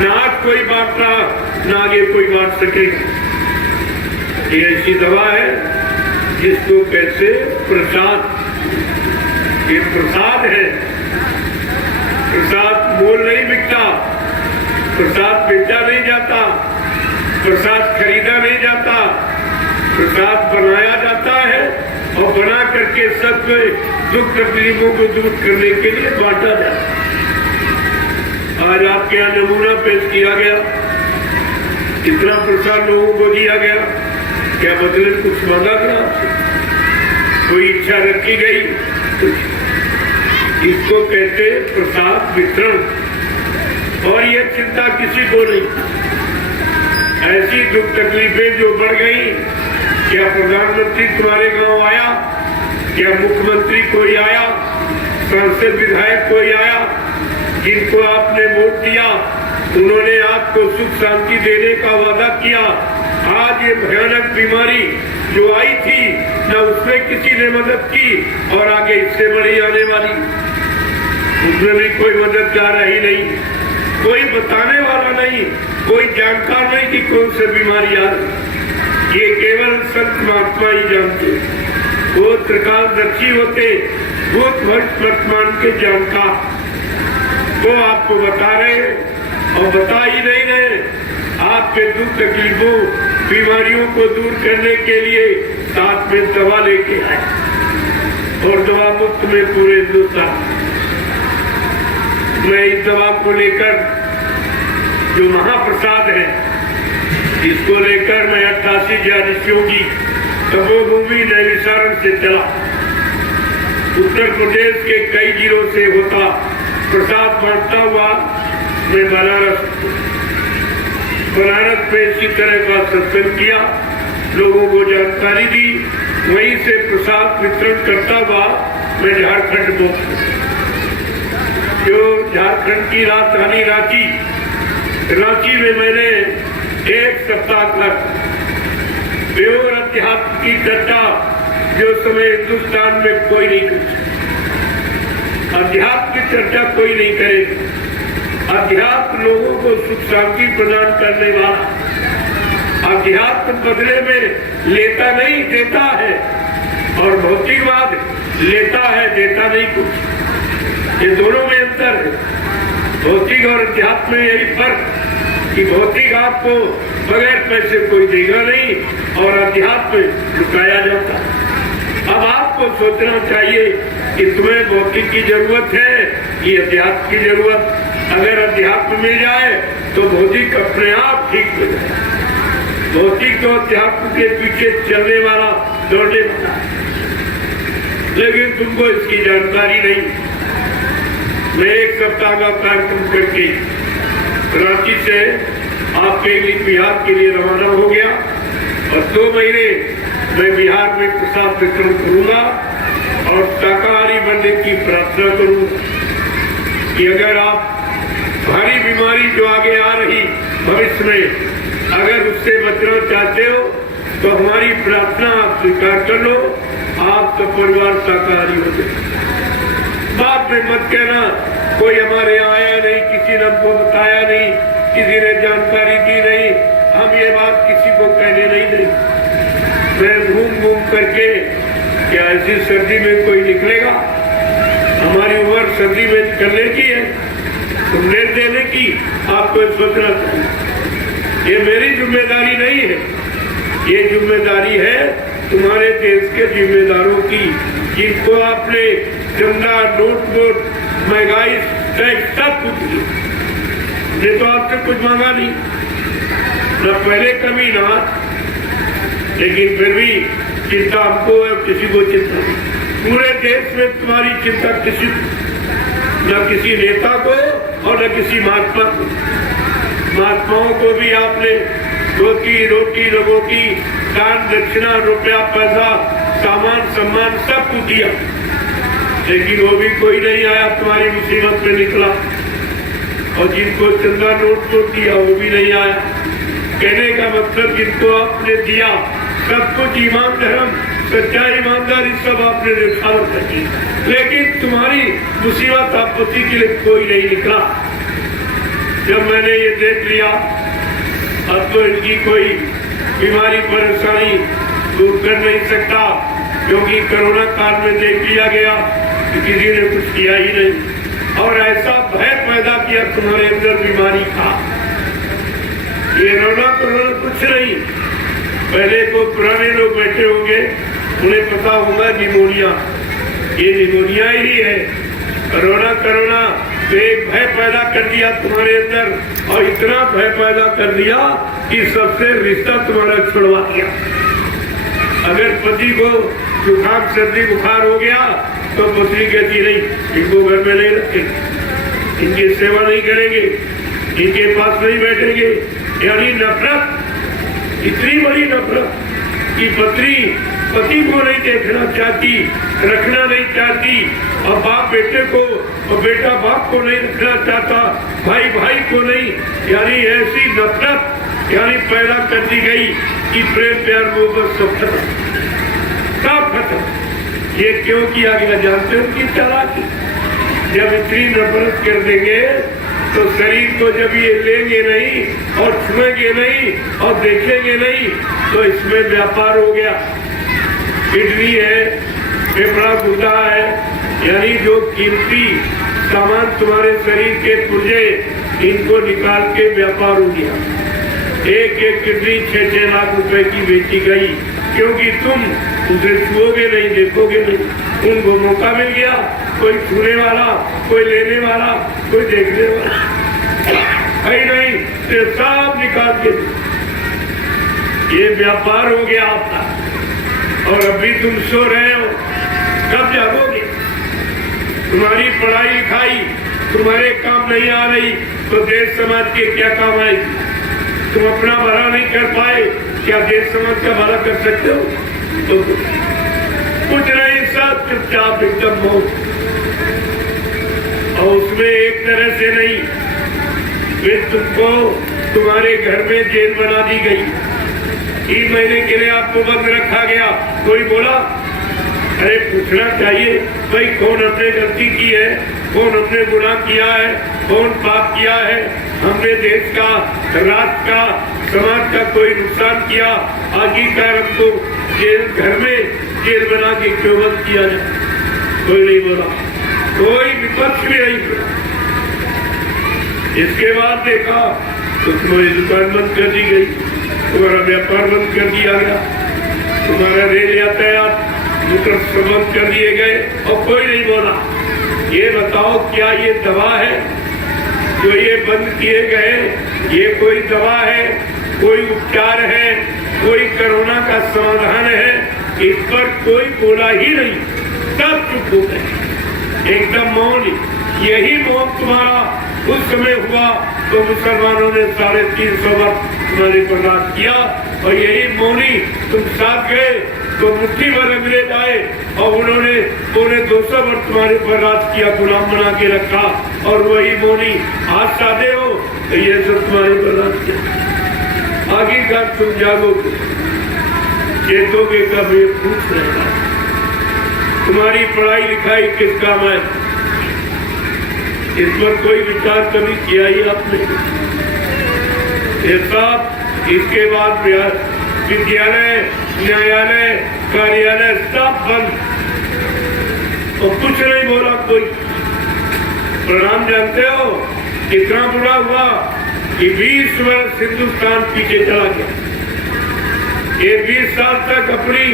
न आज कोई बांट रहा, न आगे कोई बांट सकेगा। ये ऐसी दवा है जिसको कैसे प्रसाद, ये प्रसाद है। प्रसाद मोल नहीं बिकता, प्रसाद बेचा नहीं जाता, प्रसाद खरीदा नहीं जाता, प्रसाद बनाया जाता है और बना करके सब दुख तकलीफों को दूर करने के लिए बांटा जाता है। आज आपके यहाँ नमूना पेश किया गया, कितना प्रसाद लोगों को दिया गया, क्या बदले कुछ मांगा गया आपसे? कोई इच्छा रखी गई? इसको कहते प्रसाद वितरण, और ये चिंता किसी को नहीं। ऐसी दुख तकलीफें जो बढ़ गई, क्या प्रधानमंत्री तुम्हारे गांव आया? क्या मुख्यमंत्री कोई आया? सांसद विधायक कोई आया? जिनको आपने वोट दिया उन्होंने आपको सुख शांति देने का वादा किया। आज ये भयानक बीमारी जो आई थी, न उसमें किसी ने मदद की और आगे इससे बड़ी आने वाली, उसमें भी कोई मददगार ही नहीं, कोई बताने वाला नहीं, कोई जानकार नहीं कि कौन सी बीमारी आ रही। ये केवल संत महात्मा ही जानते, वो त्रिकालदर्शी होते, भूत भविष्य वर्तमान के जानकार, वो आपको बता रहे हैं और बता ही नहीं रहे। आपके दुख तकलीफों बीमारियों को दूर करने के लिए साथ में दवा लेके आए और दवा मुफ्त में पूरे हिंदुस्तान। मैं इस दवा को लेकर, जो महाप्रसाद है, इसको लेकर मैं 88 ज्यादतियों की तपोभूमि नैमिषारण्य से चला, उत्तर प्रदेश के कई जिलों से होता प्रसाद बांटता हुआ मैं बनारस में इसी तरह का सत्संग किया, लोगों को जानकारी दी, वहीं से प्रसाद वितरण करता हुआ मैं झारखंड पहुंचा। जो झारखंड की राजधानी रांची में मैंने 1 सप्ताह तक प्योर अध्यात्म की चर्चा, जो समय हिंदुस्तान में कोई नहीं कर, अध्यात्म की चर्चा कोई नहीं करे। अध्यात्म लोगों को सुख शांति प्रदान करने वाला, अध्यात्म बदले में लेता नहीं देता है, और भौतिकवाद लेता है देता नहीं कुछ। ये दोनों में अंतर है, भौतिक और अध्यात्म में यही फर्क कि भौतिक आपको बगैर पैसे कोई देगा नहीं और अध्यात्म लुटाया जाता। अब आपको सोचना चाहिए कि तुम्हें भौतिक की जरूरत है कि अध्यात्म की जरूरत। अगर अध्यात्म मिल जाए तो भौतिक अपने आप ठीक हो जाए। भौतिक तो अध्यात्म के पीछे चलने वाला, दौड़ने वाला, लेकिन तुमको इसकी जानकारी नहीं। मैं 1 सप्ताह का कार्यक्रम करके रांची से आपके लिए बिहार के लिए रवाना हो गया और 2 महीने मैं बिहार में प्रसाद वितरण करूंगा और शाकाहारी बनने की प्रार्थना करूंगा कि अगर आप भारी बीमारी जो आगे आ रही भविष्य में, अगर उससे बचना चाहते हो तो हमारी प्रार्थना आप स्वीकार कर लो, आपका परिवार शाकाहारी हो जाए। बाद में मत कहना कोई हमारे यहाँ आया नहीं, किसी ने हमको बताया नहीं, किसी ने जानकारी दी नहीं, हम ये बात किसी को कहने नहीं देंगे। मैं घूम करके, क्या ऐसी सर्दी में कोई निकलेगा? हमारी उम्र सर्दी में निकलने की है, तुमने देने की, आपको सोचना चाहिए। ये मेरी जिम्मेदारी नहीं है, ये जिम्मेदारी है तुम्हारे देश के जिम्मेदारों की, जिनको आपने चंदा, नोट, महंगाई, टैक्स सब कुछ दिया। ये तो आपसे कुछ मांगा नहीं, न पहले कभी ना, लेकिन फिर भी चिंता हमको है, किसी को चिंता नहीं। पूरे देश में तुम्हारी चिंता किसी, न किसी नेता को और न किसी महात्मा को। महात्माओं को भी आपने रोटी लोगों की दान दक्षिणा, रुपया पैसा, सामान सम्मान सब कुछ दिया, लेकिन वो भी कोई नहीं आया, तुम्हारी मुसीबत में निकला। और जिनको चंदा नोट दिया वो भी नहीं आया। कहने का मतलब जिनको आपने दिया सब कुछ ईमान धर्म, सच्चाई, ईमानदारी सब आपने निखार कर दी, लेकिन तुम्हारी मुसीबत आपत्ति के लिए कोई नहीं निकला। जब मैंने ये देख लिया अब तो इनकी कोई बीमारी परेशानी दूर कर नहीं सकता, क्योंकि कोरोना काल में देख लिया गया कि किसी ने कुछ किया ही नहीं और ऐसा भय पैदा किया तुम्हारे अंदर बीमारी का। ये रोना कुछ नहीं। पहले को पुराने लोग बैठे होंगे, उन्हें पता होगा निमोनिया, ये निमोनिया ही है। कोरोना तो एक भय पैदा कर दिया तुम्हारे अंदर, और इतना भय पैदा कर दिया कि सबसे रिश्ता तुम्हारा छुड़वा दिया। अगर पति को जुकाम सर्दी बुखार हो गया तो पत्नी कहती नहीं, इनको घर में नहीं रखेंगे, इनकी सेवा नहीं करेंगे, इनके पास नहीं बैठेंगे। यानी नफरत, इतनी बड़ी नफरत कि पत्नी पति को नहीं देखना चाहती, रखना नहीं चाहती, और बाप बेटे को और बेटा बाप को नहीं रखना चाहता, भाई भाई को नहीं, यानी ऐसी नफरत यानी पैदा कर दी गई कि प्रेम प्यार मोहब्बत सब खत्म। ये क्यों किया गया जानते हो? कि चालाकी। जब इतनी नफरत कर देंगे तो शरीर को जब ये लेंगे नहीं और छुएंगे नहीं और देखेंगे नहीं तो इसमें व्यापार हो गया। किडनी है, फेफड़ा गुर्दा है, यानी जो कीमती सामान तुम्हारे शरीर के पुर्जे, इनको निकाल के व्यापार हो गया। एक एक किडनी 6-6 लाख रुपए की बेची गई, क्योंकि तुम उसे छुओगे नहीं, देखोगे नहीं। उनको मौका मिल गया, कोई छूने वाला, कोई लेने वाला, कोई देखने वाला है नहीं, तो सब निकाल के ये व्यापार हो गया आपका। और अभी तुम सो रहे हो, कब जागोगे? तुम्हारी पढ़ाई लिखाई तुम्हारे काम नहीं आ रही तो देश समाज के क्या काम आएगी? तुम अपना भला नहीं कर पाए, क्या देश समाज का भला कर सकते हो? तो कुछ नहीं, सब चुपचाप एकदम मौत। और उसमें एक तरह से नहीं, फिर तुमको तुम्हारे घर में जेल बना दी गई। 3 महीने के लिए आपको बंद रखा गया। कोई बोला? अरे पूछना चाहिए भाई, कौन हमने गलती की है, कौन हमने गुनाह किया है, कौन पाप किया है, हमने देश का, राष्ट्र का, समाज का कोई नुकसान किया, आखिरकार हमको जेल, घर में जेल बना के क्यों बंद किया जाए? कोई नहीं बोला, कोई विपक्ष भी नहीं बोला। इसके बाद देखा तो तुम्हारी दुकान बंद कर दी गई, तुम्हारा व्यापार बंद कर दिया गया, तुम्हारा रेल यातायात मोटर बंद कर दिए गए और कोई नहीं बोला। ये बताओ, क्या ये दवा है जो ये बंद किए गए? ये कोई दवा है, कोई उपचार है, कोई कोरोना का समाधान है? इस पर कोई बोला ही नहीं, सब चुप हो गए, एकदम मौन। यही मौन तुम्हारा उस समय हुआ तो मुसलमानों ने 350 वर्ष तुम्हारे पर राज किया, और यही मौनी तुम साथ गए तो मुट्ठी भर अंग्रेज आए और उन्होंने 250 वर्ष तुम्हारे पर राज किया, गुलाम बना के रखा, और वही मौनी आज साधे हो तो ये सब तुम्हारे पर राज किया। आखिरकार तुम जागोगे, चेतोगे कब? ये पूछ रहेगा तुम्हारी पढ़ाई लिखाई किस काम है? इस पर कोई विचार कभी किया ही आपने? ये सब इसके बाद विद्यालय, न्यायालय, कार्यालय सब बंद, और कुछ नहीं बोला कोई। परिणाम जानते हो कितना बुरा हुआ कि 20 वर्ष हिंदुस्तान पीछे चला गया। ये 20 साल तक अपनी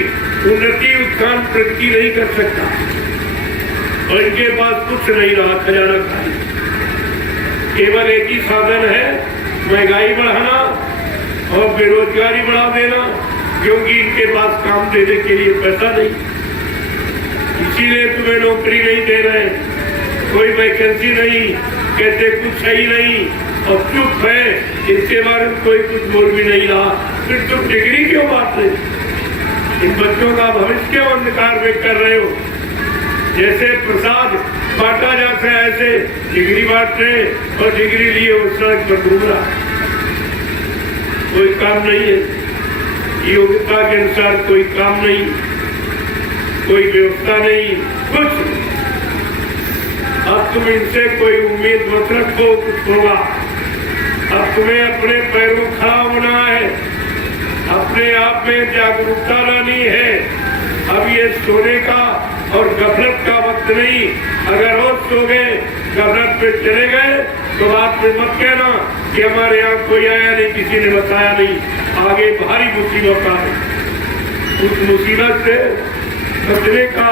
उन्नति, उत्थान, प्रगति नहीं कर सकता, और इनके पास कुछ नहीं रहा, खजाना खाली। केवल एक ही साधन है, महंगाई बढ़ाना और बेरोजगारी बढ़ा देना, क्योंकि इनके पास काम देने के लिए पैसा नहीं, इसीलिए तुम्हें नौकरी नहीं दे रहे, कोई वैकेंसी नहीं, कहते कुछ सही नहीं, और चुप है, इसके बारे में कोई कुछ बोल भी नहीं रहा। फिर तुम डिग्री क्यों बांट रहे? इन बच्चों का भविष्य क्यों अंधकार में कर रहे हो? जैसे प्रसाद बांटा जाता है ऐसे डिग्री बांट रहे, और डिग्री लिए वो सड़क पर घूम रहा, कोई काम नहीं है, योग्यता के अनुसार कोई काम नहीं, कोई व्यवस्था नहीं, कुछ नहीं। अब तुम इनसे कोई उम्मीद मत रखो कुछ होगा। अब तुम्हें अपने पैरों खड़ा होना है, अपने आप में जागरूकता लानी है। अब ये सोने का और गफलत का वक्त नहीं। अगर और सो गए, गफलत पे चले गए तो बात में मत कहना कि हमारे यहाँ कोई आया नहीं, किसी ने बताया नहीं। आगे भारी मुसीबत आ है, उस मुसीबत से बचने का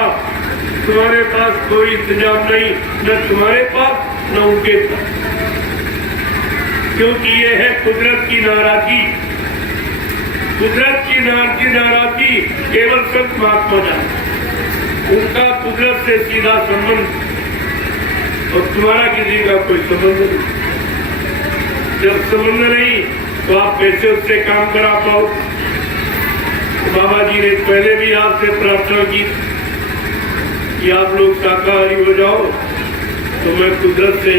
तुम्हारे पास कोई इंतजाम नहीं, न तुम्हारे पास न उनके पास, क्योंकि ये है कुदरत की नाराजगी। कुदरत की नाराजगी केवल संत महात्मा जाने, उनका कुदरत से सीधा संबंध, और तुम्हारा किसी का कोई संबंध नहीं। जब संबंध नहीं तो आप कैसे उससे काम करा पाओ? बाबा जी ने पहले भी आपसे प्रार्थना की कि आप लोग शाकाहारी हो जाओ, तो मैं कुदरत से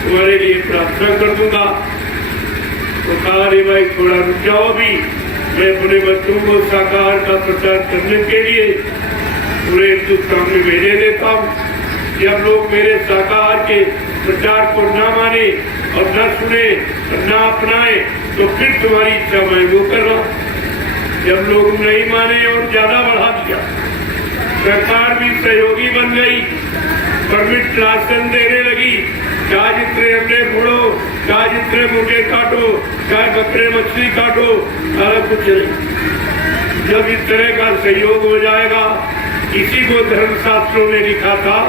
तुम्हारे लिए प्रार्थना कर दूंगा। तो कहा अरे भाई थोड़ा रुक जाओ, भी मैं अपने बच्चों को शाकाहार का प्रचार करने के लिए पूरे हिंदुस्तान में भेजे देता हूँ। जब लोग मेरे शाकाहार के प्रचार को न माने और न सुने और न अपनाए, तो फिर तुम्हारी इच्छा मैं वो कर रहा हूँ। जब लोग नहीं माने और ज्यादा बढ़ा दिया, सरकार भी सहयोगी बन गई, परमिट लाइसेंस देने लगी, चाहे जितने अंडे फोड़ो, चाहे जितने मुर्गे काटो, चाहे बकरे मछली काटो, सारा कुछ नहीं। जब इस तरह का सहयोग हो जाएगा, इसी को धर्मशास्त्रों ने लिखा था,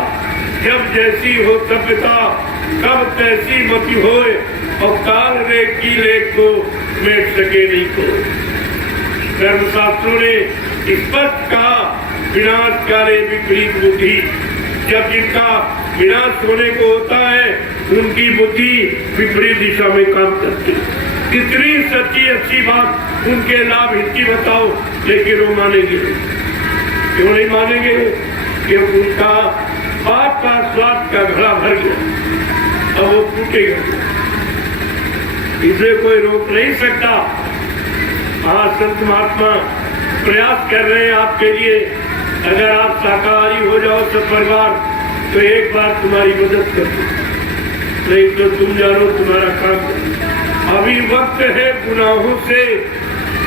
जब जैसी हो सभ्यता कब तैसी मति होए, और काल रेख की लेख को मेट सके नहीं को। धर्मशास्त्रों ने स्पष्ट कहा, विनाश काले विपरीत बुद्धि। जब जिनका विनाश होने को होता है, उनकी बुद्धि विपरीत दिशा में काम करती। कितनी सच्ची अच्छी बात उनके लाभ हित बताओ, लेकिन वो मानेंगे क्यों नहीं मानेंगे? क्योंकि उनका पाप का स्वाद का घड़ा भर गया, अब वो टूटेगा, इसे कोई रोक नहीं सकता। आज संत महात्मा प्रयास कर रहे हैं आपके लिए, अगर आप शाकाहारी हो जाओ सब परिवार, तो एक बार तुम्हारी मदद कर दो, नहीं तो तुम जानो तुम्हारा काम करो। अभी वक्त है गुनाहों से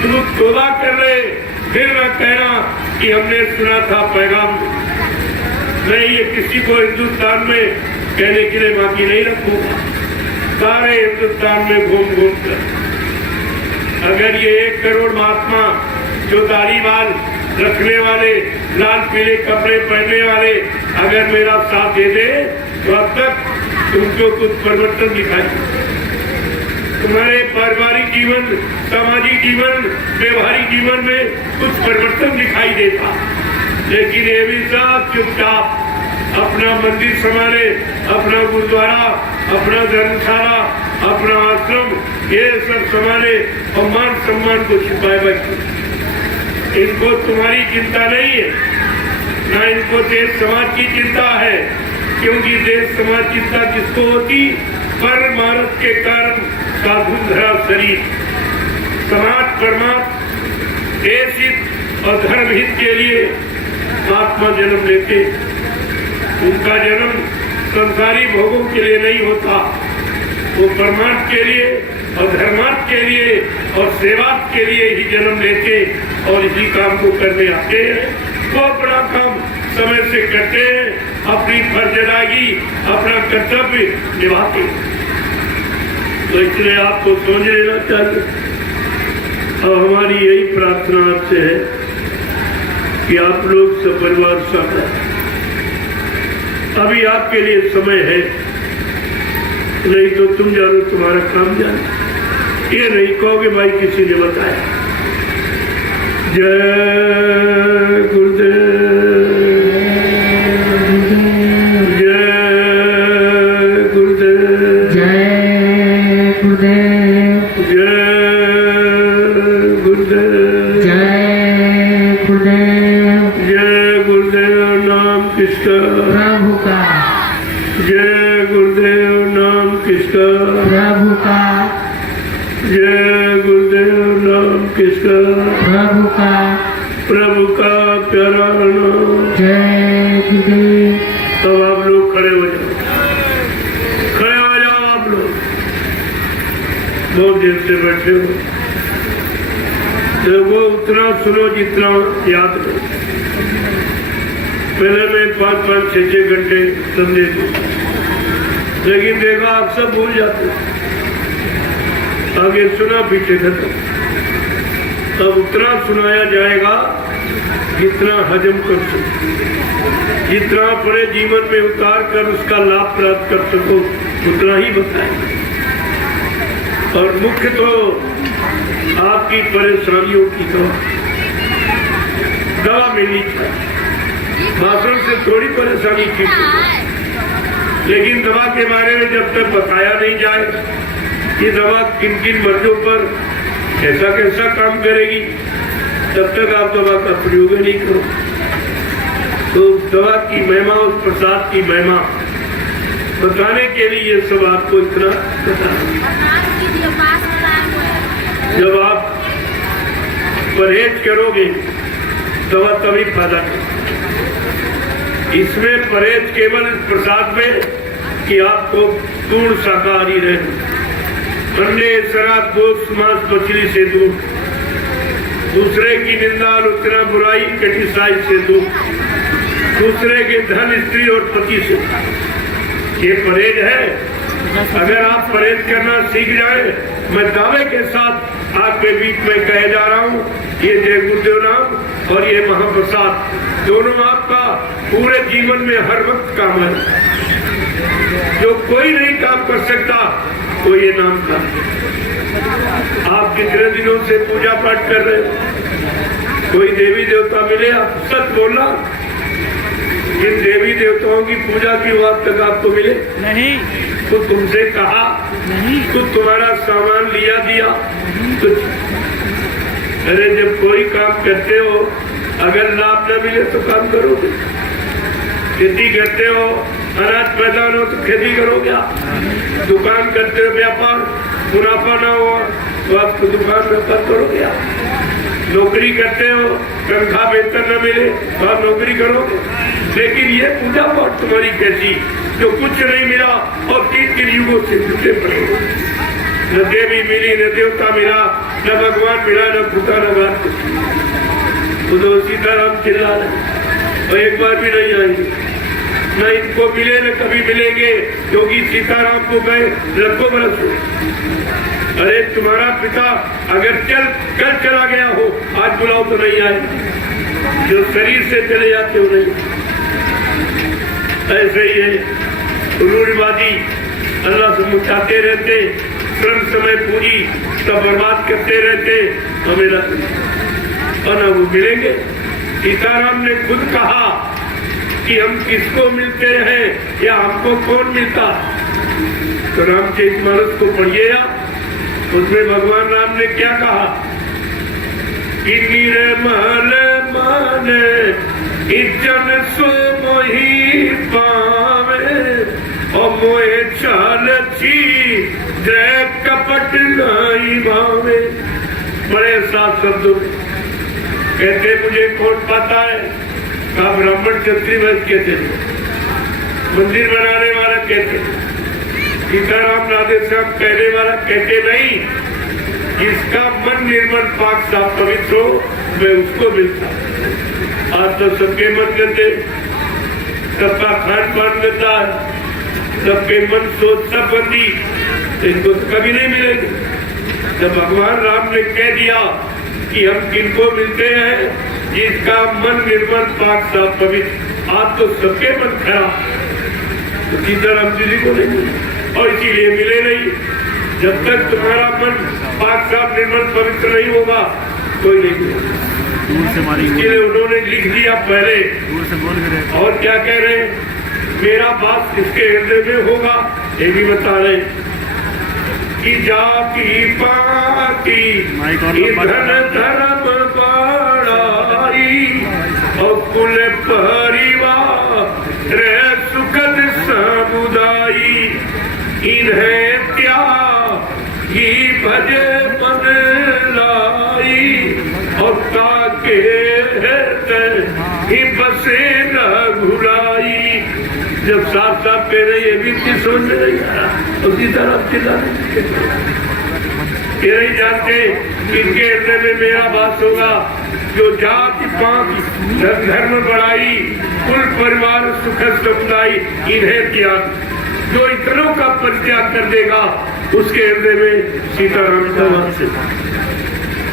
तुम तौबा कर ले, फिर मैं कहना कि हमने सुना था पैगाम। मैं ये किसी को हिंदुस्तान में कहने के लिए बाकी नहीं रखूंगा, सारे हिंदुस्तान में घूम घूम कर। अगर ये 1 करोड़ महात्मा जो दाढ़ी बाल रखने वाले, लाल पीले कपड़े पहनने वाले, अगर मेरा साथ दे दे, तो अब तक तुमको कुछ परिवर्तन दिखाई। तुम्हारे पारिवारिक जीवन, सामाजिक जीवन, व्यवहारिक जीवन में कुछ परिवर्तन दिखाई देता। लेकिन ये भी सब चुपचाप अपना मंदिर संभाले, अपना गुरुद्वारा, अपना धर्मशाला, अपना आश्रम, ये सब संभाले और मान सम्मान को छुपाए बैठे। इनको तुम्हारी चिंता नहीं है, ना इनको देश समाज की चिंता है, क्योंकि देश समाज चिंता किसको होती? परमार्थ के कारण साधु धरा शरीर। समाज परमार्थ, देश हित और धर्म हित के लिए आत्मा जन्म लेते। उनका जन्म संसारी भोगों के लिए नहीं होता, वो परमार्थ के लिए और धर्मार्थ के लिए और सेवा के लिए ही जन्म लेते और इसी काम को करने आते हैं। वो अपना काम समय से करते हैं, अपनी फर्ज अदायगी, अपना कर्तव्य निभाते। तो इसलिए आपको सोच लेना चाहिए। और हमारी यही प्रार्थना आपसे है कि आप लोग सब परिवार साथ, अभी आपके लिए समय है, नहीं तो तुम जानो तुम्हारा काम जाने। ये नहीं कहोगे भाई किसी ने बताया। जय गुरुदेव, जय गुरुदेव, जय गुरुदेव, जय गुरुदेव, जय गुरुदेव। जय गुरुदेव। नाम किसका? प्रभु का। जय गुरुदेव। नाम किसका? प्रभु का। जय गुरुदेव। नाम किसका? प्रभु का। प्रभु का प्यारा नाम। जय गुरुदेव। तब आप लोग खड़े हो जाओ, खड़े हो जाओ आप लोग। बहुत देर से बैठे हो, तो वो उतना सुनो जितना याद हो। पहले मैं 5-5, 6-6 घंटे समझे थे, लेकिन देखा आप सब भूल जाते। आगे सुना, पीछे खत्म। तब उतना सुनाया जाएगा जितना हजम कर सको, जितना अपने जीवन में उतार कर उसका लाभ प्राप्त कर सको, उतना ही बताएगा। और मुख्य तो आपकी परेशानियों की दवा मिलनी चाहिए। भाषण से थोड़ी परेशानी ठीक होती, लेकिन दवा के बारे में जब तक बताया नहीं जाए कि दवा किन किन मर्जों पर कैसा कैसा काम करेगी, तब तक आप दवा का प्रयोग नहीं करो। तो दवा की महिमा, उस प्रसाद की महिमा बताने के लिए ये सब आपको इतना बता। जब आप परहेज करोगे दवा तभी फायदा करेगी। इसमें परहेज केवल इस प्रसाद में कि आपको पूर्ण शाकाहारी रहे, अंडे, शराब, गोश्त, मांस, मछली से दूर, दूसरे की निंदा, आलोचना, बुराई, कटिसाई से दूर, दूसरे के धन, स्त्री और पति से। ये परहेज है। अगर आप परहेज करना सीख जाए, मैं दावे के साथ आपके बीच में कहे जा रहा हूँ, ये जय गुरुदेव नाम और ये महाप्रसाद दोनों आपका पूरे जीवन में हर वक्त काम है। जो कोई नहीं काम कर सकता वो ये नाम का। आप कितने दिनों से पूजा पाठ कर रहे हो, कोई देवी देवता मिले, आप सच बोलना, इन देवी देवताओं की पूजा की बात तक आपको मिले नहीं, तो तुमसे कहा नहीं, तो तुम्हारा सामान लिया दिया कुछ। अरे जब कोई काम करते हो अगर लाभ न मिले तो काम करोगे। खेती करते हो, अनाज पैदा न हो तो खेती करोगे। दुकान करते हो, व्यापार मुनाफा ना हो तो आप दुकान व्यापार करोगे। नौकरी करते हो, तनख्वाह वेतन न मिले तो आप नौकरी करोगे। लेकिन ये पूजा पाठ तुम्हारी कैसी, जो कुछ नहीं मिला और 3 युगों से जुटे पड़े, न देवी मिली, न देवता मिला, न भगवान मिला, न खुदा, न बात। तो सीताराम चिल्ला रहे और एक बार भी नहीं आएंगे, न इनको मिले न कभी मिलेंगे, क्योंकि सीताराम को गए लाखों बरस हो। अरे तुम्हारा पिता अगर कल चला गया हो, आज बुलाओ तो नहीं आए, जो शरीर से चले जाते हो नहीं। ऐसे ही है, रूढ़िवादी अल्लाह से मुचाते रहते, श्रम समय पूरी सब बर्बाद करते रहते, हमें और न वो मिलेंगे। सीताराम ने खुद कहा कि हम किसको मिलते हैं या हमको कौन मिलता। तो रामचरितमानस को पढ़िएगा, उसमें भगवान राम ने क्या कहा कि निर्मल मन इज्जन सो मोहि पावे और मोहे चाल छी जय कपट नहीं भावे। बड़े साफ शब्दों में कहते, मुझे कौन पाता है, कहा ब्राह्मण क्षत्रिय वैश्य कहते, मंदिर बनाने वाला कहते, सीताराम राधे श्याम कहने वाला कहते नहीं। जिसका मन निर्मल पाक साफ पवित्र हो मैं उसको मिलता। आज तो सबके मन गंदे, सबका खान पान गंदा है, सबके मन सोच सब बंदी, इनको तो कभी नहीं मिलेगी। जब भगवान राम ने कह दिया कि हम किनको मिलते हैं, जिसका मन निर्मल पाक साफ पवित्र, आज तो सबके मन खराब, तो सीताराम जी को नहीं मिले और इसीलिए मिले नहीं। जब तक तुम्हारा मन पाक साफ निर्मल पवित्र नहीं होगा कोई नहीं मिलेगा। इसलिए उन्होंने लिख दिया पहले, और क्या कह रहे हैं, मेरा बात इसके हृदय में होगा, ये भी बता रहे कि जाति पाति धन धर्म बड़ाई और कुल परिवार सुखद समुदायी, इन्हें त्यागी भजे मन लाई और ताके ही बसे रघुराई। जब साफ साफ कह रहे ये भी इतनी समझ में नहीं आ रहा, उसी तरह चिल्ला ये नहीं जानते इनके हृदय में मेरा वास होगा। जो जाति पात धर्म बढ़ाई कुल परिवार सुखद समुदाय, इन्हें त्याग, जो इतनों का परित्याग कर देगा उसके हृदय में सीताराम का वास है।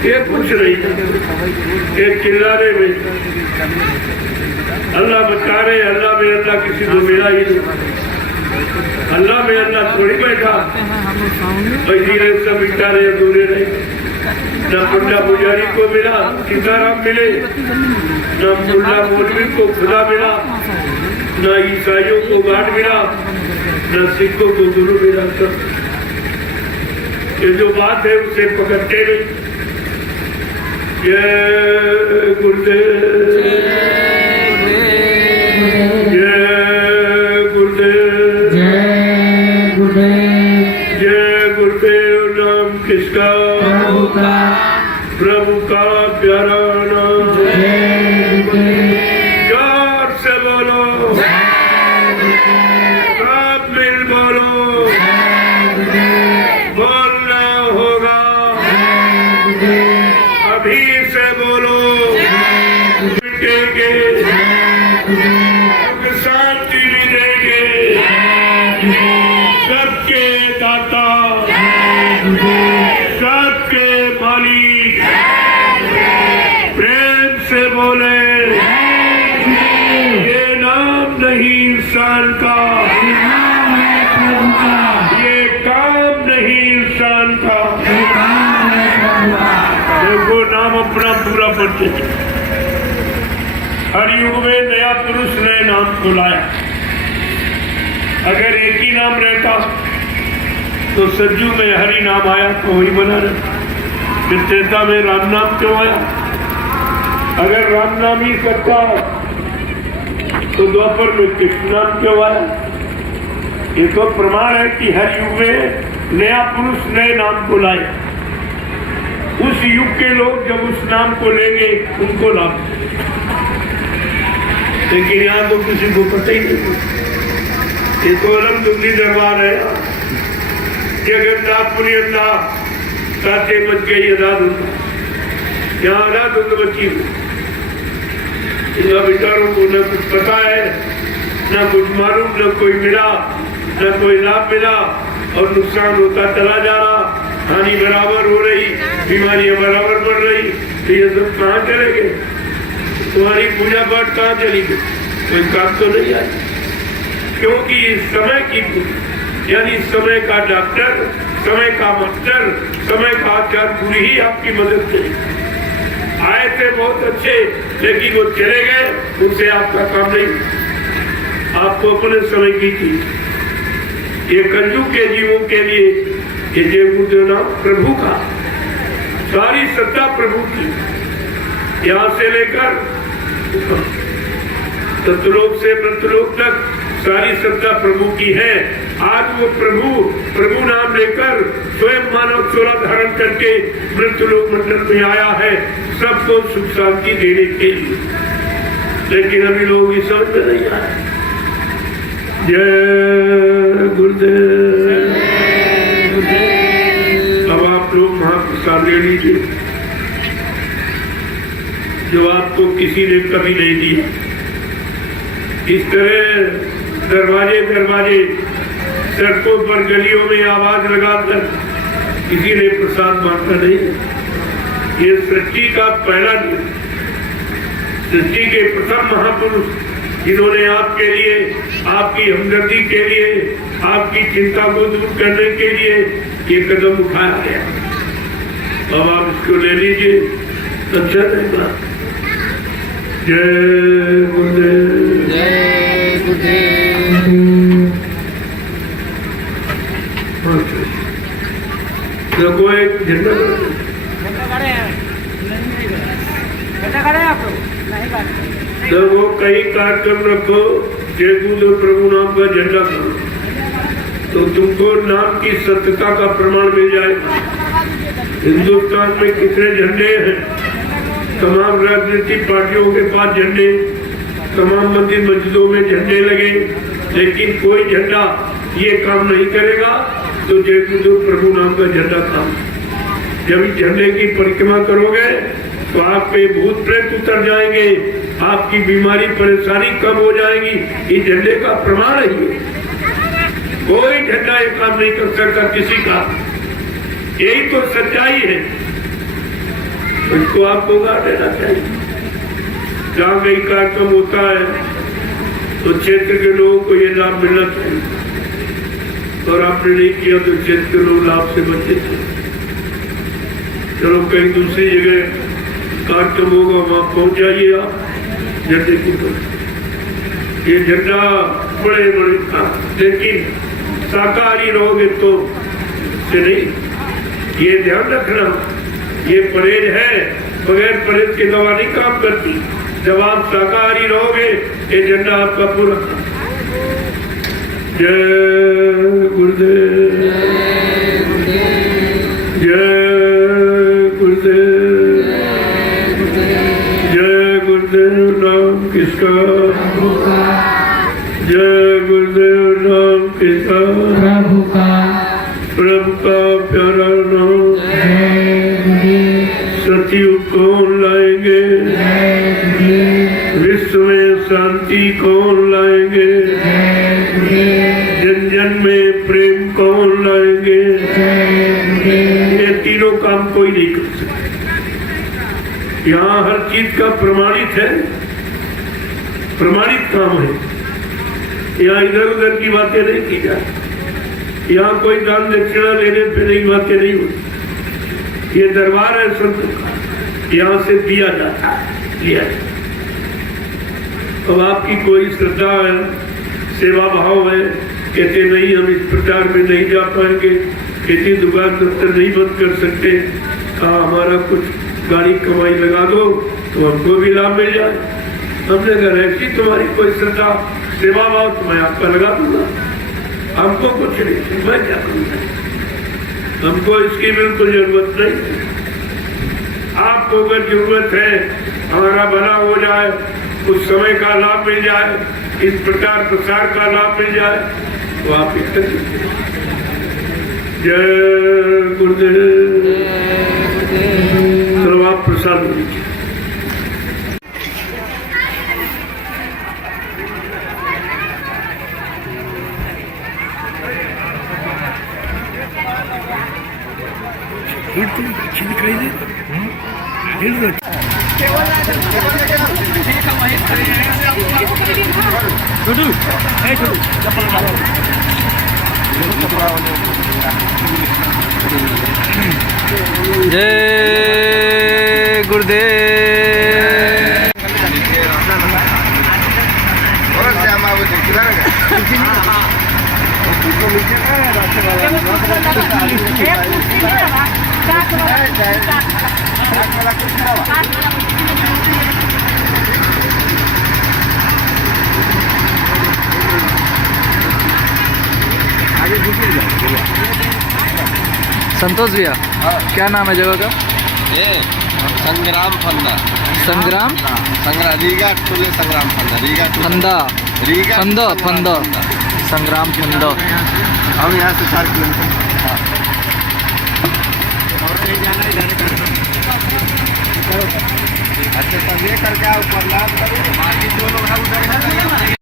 ये कुछ नहीं, एक चिल्लाने में अल्लाह बता रहे, अल्लाह में अल्लाह किसी को मिला ही नहीं, अल्लाह में अल्लाह थोड़ी बैठा, धीरे सब इशारे अधूरे रहे। न मुल्ला पुजारी को मिला सीताराम मिले, न मुल्ला मौलवी को खुदा मिला, न ईसाइयों को गार्ड मिला, न सिखों को गुरु मिला। सब ये जो बात है उसे पकड़ते नहीं। जय गुरुदेव जय गुरुदेव जय गुरुदेव। नाम किसका? प्रभु का प्यारा नाम। जोर से बोलो, सब मिल बोलो, बोलना होगा, अभी से बोलो। मिटेंगे, शांति मिलेंगे, सबके दाता, सबके मालिक, प्रेम से बोले। ये नाम नहीं इंसान का, ये काम नहीं इंसान का। देखो नाम अपना पूरा पढ़ते। हर युग में नया पुरुष नए नाम को लाया। अगर एक ही नाम रहता तो सज्जू में हरि नाम आया तो वही बना रहता। फिर त्रेता में राम नाम क्यों आया? अगर राम नाम ही करता तो द्वापर में कृष्ण नाम क्यों आया? ये तो प्रमाण है कि हर युग में नया पुरुष नए नाम को लाए। उस युग के लोग जब उस नाम को लेंगे उनको लाभ, लेकिन यहाँ तो किसी को पता ही नहीं। ये तो अलग दुखी दरबार है। जगन्नाथपुरी अल्लाह साथे बच गई अदाधुंद, यहाँ अदाधुंद बची हुई। इनका बेचारों को न कुछ पता है, न कुछ मालूम, न कोई मिला, न कोई लाभ मिला, और नुकसान होता चला जा रहा। हानि बराबर हो रही, बीमारियां बराबर बढ़ रही। तो ये सब कहाँ चलेंगे? तुम्हारी पूजा पाठ कहाँ चली गई? कोई काम तो नहीं आया, क्योंकि इस समय की यानी समय का डॉक्टर, समय का मास्टर, समय का आचार्य पूरी ही आपकी मदद करेगी। आए थे बहुत अच्छे, लेकिन वो चले गए, उनसे आपका काम नहीं। आपको अपने समय की थी। ये कलयुग के जीवों के लिए ये देवगुरु नाम प्रभु का, सारी सत्ता प्रभु की। यहाँ से लेकर सतलोक से मृतलोक तक सारी सत्ता प्रभु की है। आज वो प्रभु नाम लेकर स्वयं मानव चोला धारण करके मृतलोक मंडल में आया है, सबको सुख शांति देने के लिए। लेकिन अभी लोग इस समझ में नहीं आए। जय गुरुदेव। अब आप लोग महाप्रसाद ले लीजिए, जो आपको किसी ने कभी नहीं दिया। इस तरह दरवाजे सड़कों पर गलियों में आवाज लगाकर किसी ने प्रसाद बांटा नहीं। ये सृष्टि का पहला दिन, सृष्टि के प्रथम महापुरुष जिन्होंने आपके लिए, आपकी हमदर्दी के लिए, आपकी चिंता को दूर करने के लिए ये कदम उठाया गया। अब आप इसको ले लीजिए, अच्छा रहेगा। जय गुरुदेव। जय गुरुदेव। देखो एक झंडा खड़े आप लोग नहीं काटते। तो वो कई कार्यक्रम रखो, जय गुरुदेव प्रभु नाम का झंडा करो, तो तुमको नाम की सत्यता का प्रमाण मिल जाएगा। हिंदुस्तान में कितने झंडे हैं? तमाम राजनीतिक पार्टियों के पास झंडे, तमाम मंदिर मस्जिदों में झंडे लगे, लेकिन कोई झंडा ये काम नहीं करेगा तो जय गुरुदेव प्रभु नाम का झंडा काम। जब इस झंडे की परिक्रमा करोगे तो आप पे भूत प्रेत उतर जाएंगे, आपकी बीमारी परेशानी कम हो जाएगी। इस झंडे का प्रमाण है ये। कोई झंडा ये काम नहीं कर सकता किसी का। यही तो सच्चाई है, इसको आपको गा देना चाहिए। जहाँ कहीं कार्यक्रम होता है तो क्षेत्र के लोगों को ये लाभ मिलना चाहिए, और आपने नहीं किया तो क्षेत्र के लोग लाभ से बचे थे। चलो कहीं दूसरी जगह कार्यक्रम होगा, वहां पहुंच जाइए आप झंडे की तरफ। ये झंडा बड़े बड़े था, लेकिन शाकाहारी रहोगे तो से नहीं। ये ध्यान रखना, ये परहेज है बगैर परहेज के दवा नहीं काम करती। जब आप शाकाहारी रहोगे एजेंडा आपका पूरा। जय गुरुदेव, जय गुरुदेव, जय गुरुदेव। नाम किसका? जय गुरुदेव। नाम किसका? प्रभु का। प्रभु का प्यारा नाम। सतयुग कौन लाएंगे? विश्व में शांति कौन लाएंगे? जन जन में प्रेम कौन लाएंगे? ये तीनों काम कोई नहीं कर सकता। यहाँ हर चीज का प्रमाणित है, प्रमाणित काम है। यहाँ इधर उधर की बातें नहीं की जाती। यहाँ कोई दान दक्षिणा लेने पे नहीं बातें नहीं होती। ये दरबार है संत का, यहाँ से दिया जाता है, लिया जाता। अब आपकी कोई श्रद्धा है, सेवा भाव है, कहते नहीं हम इस प्रचार में नहीं जा पाएंगे, कहते दुकान दफ्तर नहीं बंद कर सकते, हमारा कुछ गाड़ी कमाई लगा दो तो हमको भी लाभ मिल जाए। हमने अगर ऐसी तुम्हारी कोई श्रद्धा सेवा भाव तो मैं आपका लगा दूंगा, हमको कुछ नहीं, मैं क्या करूँगा, हमको इसकी बिल्कुल जरूरत नहीं। आपको अगर जरूरत है हमारा भला हो जाए, कुछ समय का लाभ मिल जाए, इस प्रचार प्रसार का लाभ मिल जाए तो आप इसका जय गुरुदेव। चलो आप प्रसाद लीजिए। जय गुरुदेव। संतोष भैया, क्या नाम है जगह का? ये संग्राम फंदा। संग्राम रीगा टोले संग्राम फंदा। रीगा फंदा। रीगा फंदा फंदा संग्राम फंदा। हम यहाँ से 4 किलोमीटर। अच्छा तब ये करके ऊपर लाभ करो, बाकी जो लोग हैं उधर है